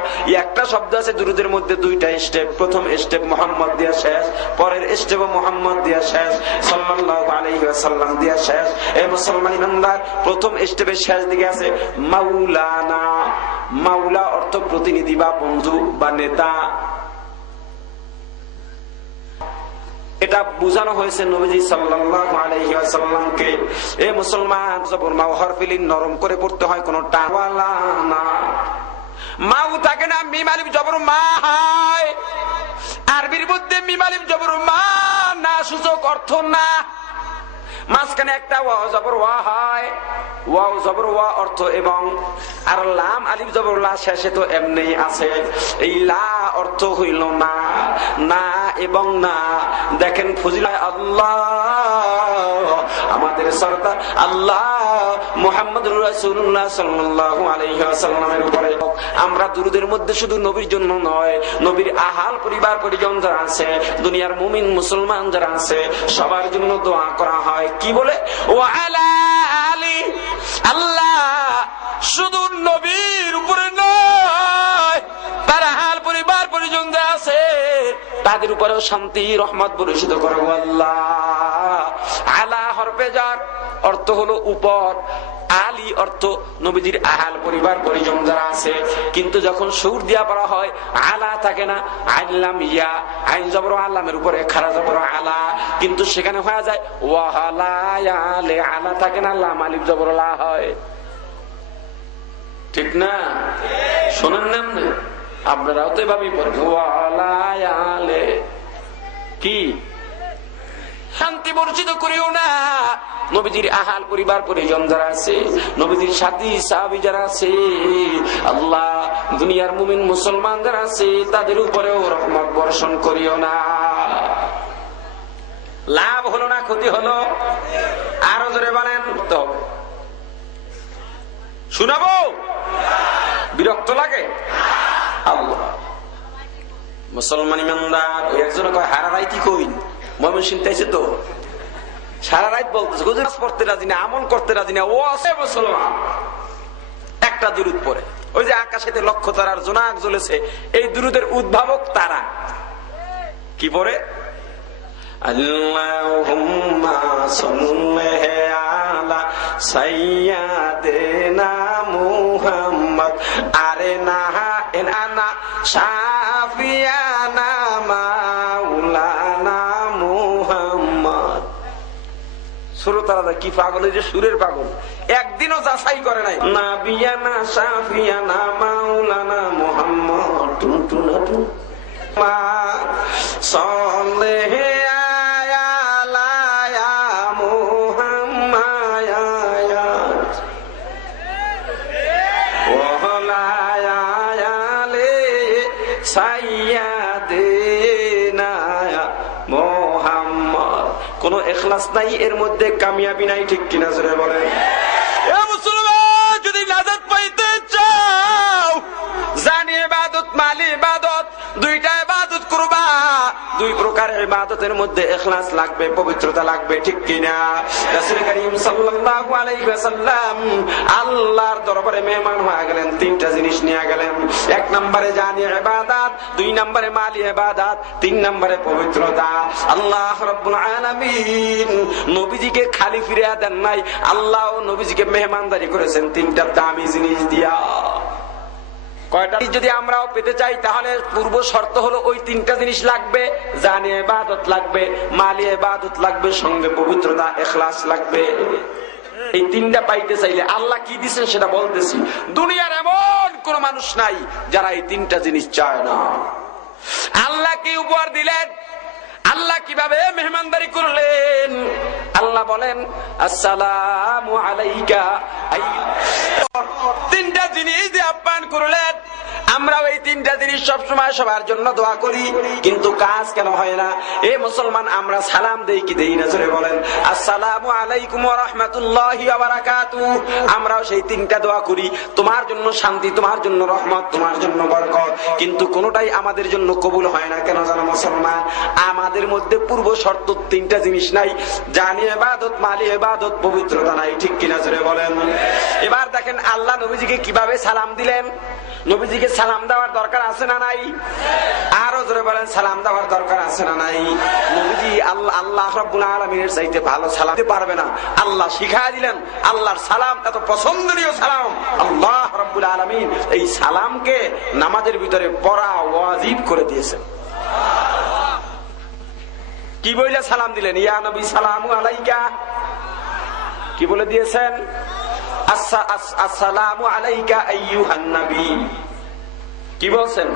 একটা শব্দ আছে দুরুদের মধ্যে, দুইটা স্টেপ। প্রথম স্টেপ মুহাম্মদ দিয়া শেষ, পরের স্টেপ মুহাম্মদ দিয়া শেষ, সাল্লাল্লাহু আলাইহি ওয়াসাল্লাম দিয়া শেষ। এই মুসলমান ইমানদার, প্রথম স্টেপের শেষ দিকে আছে মাওলানা। মাওলা অর্থ প্রতিনিধি বা বন্ধু বা নেতা। এটা বোঝানো হয়েছে নবীজি সাল্লাল্লাহু আলাইহি ওয়াসাল্লামকে। এই মুসলমান, জবর মা হরফিলিন নরম করে পড়তে হয়, কোন টাওয়ালা না। মাউ থাকে না, মিম আলিফ জবর মা হয়। আরবির মধ্যে মিম আলিফ জবর মা না সূচক অর্থ না, মাঝখানে একটা ওয়াও জবর ওয়া হয়, ওয়াও জবর ওয়া অর্থ এবং। আর লাম আলিফ জবর লা শেষে তো এমনি আছে, এই লা অর্থ হইল না, না এবং না। দেখেন ফজিলত আল্লাহ, আমাদের সরদার আল্লাহ মুহাম্মদুর রাসূলুল্লাহ সাল্লাল্লাহু আলাইহি ওয়াসাল্লামের উপরে আমরা দুরুদের মধ্যে শুধু নবীর জন্য নয়, নবীর আহাল পরিবার পরিজন যারা আছে, দুনিয়ার মুমিন মুসলমান যারা আছে, সবার জন্য দোয়া করা হয়। কি বলে? ওয়া আলা আলি। আল্লাহ শুধু নবীর উপরে নয়, তার আহাল পরিবার পরিজন যারা আছে তাদের উপরেও শান্তি রহমত বর্ষিত করো আল্লাহ। আলা হরফে জার, অর্থ হলো উপর। আলী অর্থ নবীজির আহাল পরিবার পরিজন যারা আছে। কিন্তু যখন সুর দিয়া পড়া হয়, আলা থাকে না, আল্লাম ইয়া, আইন জবর আল্লামের উপরে খারা জবর আলা, কিন্তু সেখানে হয়ে যায় ওয়াহালা আলে, আলা থাকে না, লাম আলিফ জবর লা হয়। ঠিক না? শোনেন না আপনারাও তো এভাবেই পড়েন, ওয়াহালা আলে। কি শান্তি বর্ষিত করিও না নবীজির আহাল পরিবার পরিজন যারা আছে, নবীজির সাথী সাহাবী যারা আছে, আল্লাহ দুনিয়ার মুমিন মুসলমান যারা আছে তাদের উপরেও রহমত বর্ষণ করিও না। লাভ হলো না ক্ষতি হলো? আরো জোরে বলেন। শুনাবো? বিরক্ত লাগে? আল্লাহ মুসলমান ইমানদার, একজন কয় হারারাই কি কইন ময়মন চিন্তাইছে তো, সারা রাত বলতেছে গুজরাট পড়তে রাজি না, আমল করতে রাজি না। ও আছে মুসলমান, একটা দুরুদ পড়ে, ওই যে আকাশেতে লক্ষ তারার জোনাক জ্বলেছে, এই দুরুদের উদ্ভাবক তারা। কি পড়ে? আল্লাহুম্মা সাল্লি আলা সাইয়্যিদিনা মুহাম্মদ আরেনা এনা শাফিয়ানা মাওলানা মুহাম্মদ। শ্রোতারা কি পাগল, যে সুরের পাগল, একদিনও যাচাই করে নাই। নাবিয়ানা শাফিয়ানা মাওলানা মুহাম্মদ টুনটুনা টুন মা সাল্লি কোন ইখলাস নাই, এর মধ্যে কামিয়াবি নাই। ঠিক কিনা জোরে বলেন। এ মুসলমান, যদি নাজাত পাইতে চাও, জানি ইবাদত মালি ইবাদত, দুইটা ইবাদত করবা। দুই প্রকারের ইবাদতের মধ্যে ইখলাস লাগবে, পবিত্রতা লাগবে। ঠিক কিনা? রাসূল করিম সাল্লাল্লাহু আলাইহি ওয়াসাল্লাম আল্লাহর দরবারে মেহমান হয়ে গেলেন, তিনটা জিনিস নিয়ে গেলেন। এক নম্বরে জানি ইবাদত, দুই নম্বরে মালি ইবাদত, তিন নম্বরে পবিত্রতা। আল্লাহ রাব্বুল আলামিন নবীজিকে খালি ফিরিয়ে দেন নাই, আল্লাহ নবীজিকে মেহমানদারি করেছেন তিনটা দামি জিনিস দিয়া। কয়টা? যদি আমরাও পেতে চাই তাহলে পূর্ব শর্ত হলো ওই তিনটা জিনিস লাগবে। জানি ইবাদত লাগবে, মালি ইবাদত লাগবে, সঙ্গে পবিত্রতা ইখলাস লাগবে। এই তিনটা পাইতে চাইলে আল্লাহ কি দিচ্ছেন সেটা বলতেছি। দুনিয়ার এমন কোন মানুষ নাই যারা এই তিনটা জিনিস চায় না। আল্লাহ কি উপহার দিলেন? আল্লাহ কিভাবে মেহমানদারি করলেন? আল্লাহ বলেন আসসালামু আলাইকা। তিনটা জিনিস দিয়ে আহ্বান করলেন। আমরাও এই তিনটা জিনিস সবসময় সবার জন্য দোয়া করি, কিন্তু কাজ কেন হয় না? এ মুসলমান, আমরা সালাম দেই কি দেই না? জোরে বলেন। আসসালামু আলাইকুম ওয়া রাহমাতুল্লাহি ওয়া বারাকাতুহু। আমরাও সেই তিনটা দোয়া করি, তোমার জন্য শান্তি, তোমার জন্য রহমত, তোমার জন্য বরকত, কিন্তু কোনোটাই আমাদের জন্য কবুল হয় না। কেন জানো মুসলমান? আমাদের মধ্যে পূর্ব শর্ত তিনটা জিনিস নাই। জানি ইবাদত, মালি ইবাদত, পবিত্রতা নাই। ঠিক কিনা জোরে বলেন। এবার দেখেন আল্লাহ নবীজিকে কিভাবে সালাম দিলেন। নবীজিকে সালাম দেওয়ার দরকার আছে না নাই? আরো জোরে বলেন, সালাম দেওয়ার দরকার আছে না নাই? নবীজি আল্লাহ রাব্বুল আলামিনের চাইতে ভালো সালাম দিতে পারবে না। আল্লাহ শিখায় দিলেন। আল্লাহর সালাম এত পছন্দনীয় সালাম, আল্লাহ রাব্বুল আলামিন এই সালামকে নামাজের ভিতরে পড়া ওয়াজিব করে দিয়েছেন। কি বলে সালাম দিলেন? ইয়া নবী সালামু আলাইকা। কি বলে দিয়েছেন? আসসালামু আলাইকা আইয়ুহান নবী। কি বলছেন?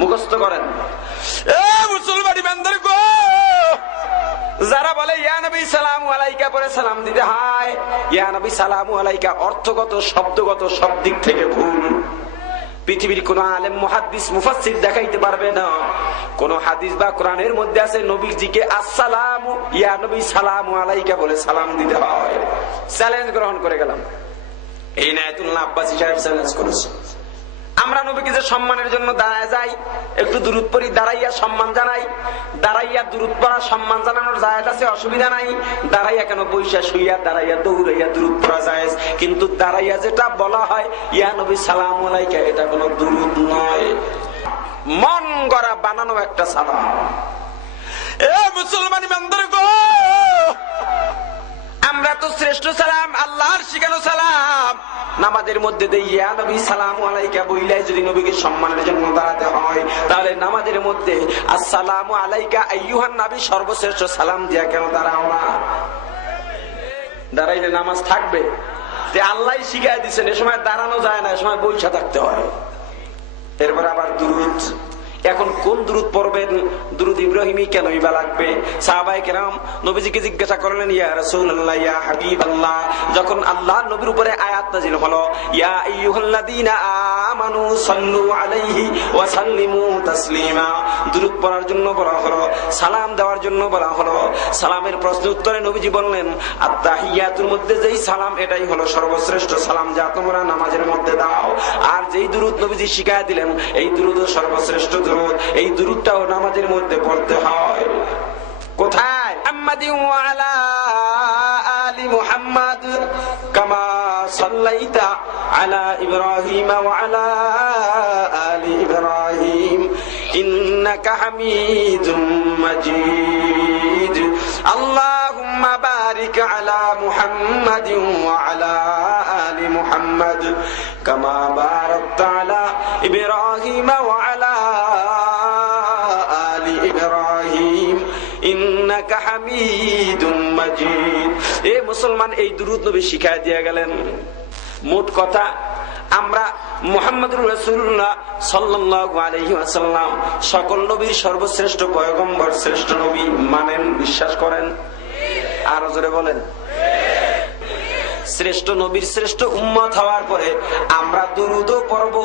মুখস্থ করেন। এ মুসলমানি বান্দার গো, যারা বলে ইয়া নবী সালামু আলাইকা পরে সালাম দিতে হয়, ইয়া নবী সালামু আলাইকা অর্থগত শব্দগত সব দিক থেকে ভুল। পৃথিবীর কোন আলেম মুহাদ্দিস মুফাসসির দেখাইতে পারবে না কোন হাদিস বা কোরআনের মধ্যে আছে নবীজিকে আসসালামু ইয়া নবী সালামু আলাইকা বলে সালাম দিতে হয়। চ্যালেঞ্জ গ্রহণ করে গেলাম। এই নায়াতুল্লাহ আব্বাসী সাহেব চ্যালেঞ্জ করেছে। আমরা নবীকে যে সম্মানের জন্য দাঁড়ায় যাই, একটু দুরূদ পড়ি, দাঁড়াইয়া সম্মান জানাই। দাঁড়াইয়া দুরূদ পড়া সম্মান জানানোর জায়েজ আছে, অসুবিধা নাই। দাঁড়াইয়া কেন, বৈশা শুইয়া, দাঁড়াইয়া দৌড়াইয়া দুরূদ পড়া জায়েজ। কিন্তু দাঁড়াইয়া যেটা বলা হয় ইয়া নবী সালামু আলাইকা, এটা কোনো দুরূদ নয়, মন গড়া বানানো একটা সালাম। এ মুসলমান বান্দার গো, আমরা তো শ্রেষ্ঠ সালাম আল্লাহর শিখানো সালাম নামাজের মধ্যে দেই। ইয়া নবী সালামু আলাইকা বইলাই যদি নবীকে সম্মানের জন্য দাঁড়াতে হয়, তাহলে নামাজের মধ্যে আসসালামু আলাইকা আইয়ুহান নবী সর্বশ্রেষ্ঠ সালাম দিয়া কেন দাঁড়াও না? দাঁড়াইলে নামাজ থাকবে? যে আল্লাহই শিখাই দিচ্ছেন এ সময় দাঁড়ানো যায় না, এ সময় বইসা থাকতে হয়। এরপর আবার দুরূদ। এখন কোন দুরূদ পড়বেন? দুরূদ ইব্রাহিমী কেনই বা লাগবে? সাহাবায়ে কেরাম নবীজিকে জিজ্ঞাসা করলেন, ইয়া রাসূলুল্লাহ, ইয়া হাবিবাল্লাহ, যখন আল্লাহর নবীর উপরে আয়াত নাযিল হলো, ইয়া আইয়ুহাল্লাযীনা আমানু সাল্লু আলাইহি ওয়া সাল্লিমু তাসলিমা, দুরূদ পড়ার জন্য বলা হলো, সালাম দেওয়ার জন্য বলা হলো। সালামের প্রশ্ন উত্তরে নবীজি বললেন, আত-তাহিয়াতুর মধ্যে যেই সালাম এটাই হলো সর্বশ্রেষ্ঠ সালাম, যা তোমরা নামাজের মধ্যে দাও। আর যেই দুরূদ নবীজি শিখায় দিলেন, এই দুরূদও সর্বশ্রেষ্ঠ দুরূদ। এই দুরূদটাও নামাজের মধ্যে পড়তে হয়। কোথায়? মুহাম্মাদিন ওয়া আলা আলি মুহাম্মাদ কামা সাল্লাইতা আলা ইব্রাহিম ওয়া আলা আলি ইব্রাহিম ইন্নাকা হামিদুম মাজিদ। আল্লাহুম্মা বারিক আলা মুহাম্মাদিন ওয়া আলা আলি মুহাম্মাদ কামা বারাকতা আলা ইব্রাহিম ওয়া আলা আলি ইব্রাহিম ইন্নাকা হামিদুম মাজিদ। এ মুসলমান, এই দুরূদ নবী শিখায় দিয়ে গেলেন। মোট কথা, আমরা মুহাম্মদুর রাসূলুল্লাহ সাল্লাল্লাহু আলাইহি ওয়াসাল্লাম সকল নবীর সর্বশ্রেষ্ঠ পয়গম্বর, শ্রেষ্ঠ নবী মানেন, বিশ্বাস করেন? আরো জোরে বলেন। শ্রেষ্ঠ নবীর শ্রেষ্ঠ উম্মত হওয়ার পরে আমরা দুরূদও পড়ব,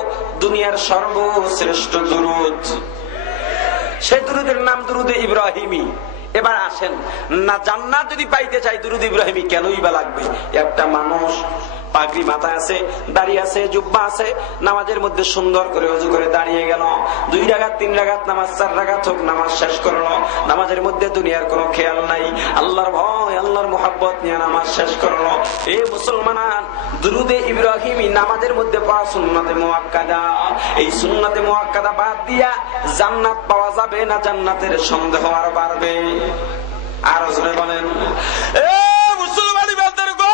দুনিয়ার সর্বশ্রেষ্ঠ দুরূদ। সেই দুরূদের নাম দুরূদে ইব্রাহিমী। এবার আসেন না, জান্নাত যদি পাইতে চাই দুরূদ ইব্রাহিমী কেনই বা লাগবে? একটা মানুষ পাগড়ি মাথায় আছে, দাঁড়িয়ে আছে, জুব্বা আছে, নামাজের মধ্যে সুন্দর করে ওযু করে দাঁড়িয়ে গেল, 2 রাকাত 3 রাকাত নামাজ, 4 রাকাত হোক নামাজ শেষ করলো, নামাজের মধ্যে দুনিয়ার কোনো খেয়াল নাই, আল্লাহর ভয় আল্লাহর মুহাব্বত নিয়ে নামাজ শেষ করলো। এই মুসলমান, দুরূদে ইব্রাহিমী নামাজের মধ্যে পড়া সুন্নাতে মুআক্কাদা, এই সুন্নাতে মুআক্কাদা বাদ দিয়া জান্নাত পাওয়া যাবে না? জান্নাতের সন্দেহ আর বাড়বে। আরো জোরে বলেন, এ মুসলমান বান্দার গো,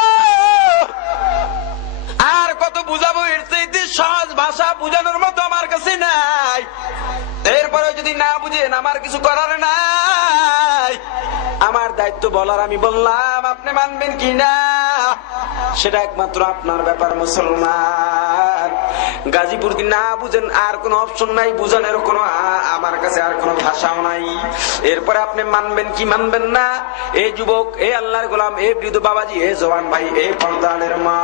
আর কত বুঝাবো? এর চাইতে সহজ ভাষা বুঝানোর মতো আমার কাছে নাই। এরপরে যদি না বুঝেন আমার কিছু করার নাই, আমার দায়িত্ব বলার, আমি বললাম, আপনি মানবেন কি না সেটা একমাত্র আপনার ব্যাপার। মুসলমান, গাজীপুর কি না বুঝেন আর কোন অপশন নাই, বুঝানোর কোনো আমার কাছে আর কোনো ভাষাও নাই। এরপরে আপনি মানবেন কি মানবেন না, এই যুবক, এই আল্লাহর গোলাম, এই বৃদ্ধ বাবাজি, এই জওয়ান ভাই, এই পর্দানের মা,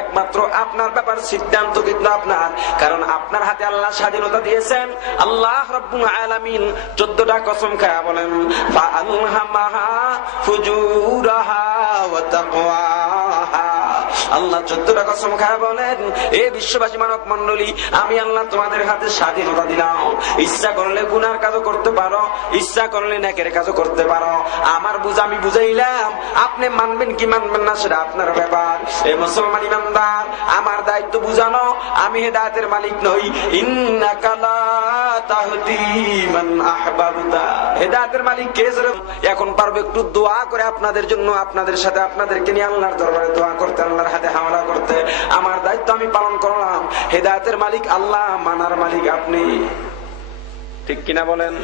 একমাত্র আপনার ব্যাপার, সিদ্ধান্ত কিন্তু আপনার। কারণ আপনার হাতে আল্লাহ স্বাধীনতা দিয়েছেন। আল্লাহ রাব্বুল আলামিন 14টা কসম খায়া বলেন, ফাআলহামাহা ফুজুরাহা ওয়া তাকওয়াহা। আল্লাহ 14টা কসম খায়া বলেন, এ বিশ্ববাসী মানব মণ্ডলী, আমি আল্লাহ তোমাদের হাতে স্বাধীনতা দিলাম। ইচ্ছা করলে গুনার কাজও করতে পারো, ইচ্ছা করলে নেকের কাজও করতে পারো। আমার বুঝ আমি বুঝাইলাম, আপনি মানবেন কি মানবেন না সেটা আপনার ব্যাপার। এ মুসলমান ইমানদার, আমার দায়িত্ব বুঝানো, আমি হেদায়েতের মালিক নই। ইন্নাকা লা তাহদি মান আহবাবতা। হেদায়েতের মালিক কে? এখন পারবে একটু দোয়া করে আপনাদের জন্য, আপনাদের সাথে, আপনাদেরকে নিয়ে আল্লাহর দরবারে দোয়া করতে, আল্লাহর হাতে হাওলা করতে। আমার দায়িত্ব আমি পালন করলাম। হেদায়েতের মালিক আল্লাহ, মানার মালিক আপনি। ঠিক কিনা বলেন?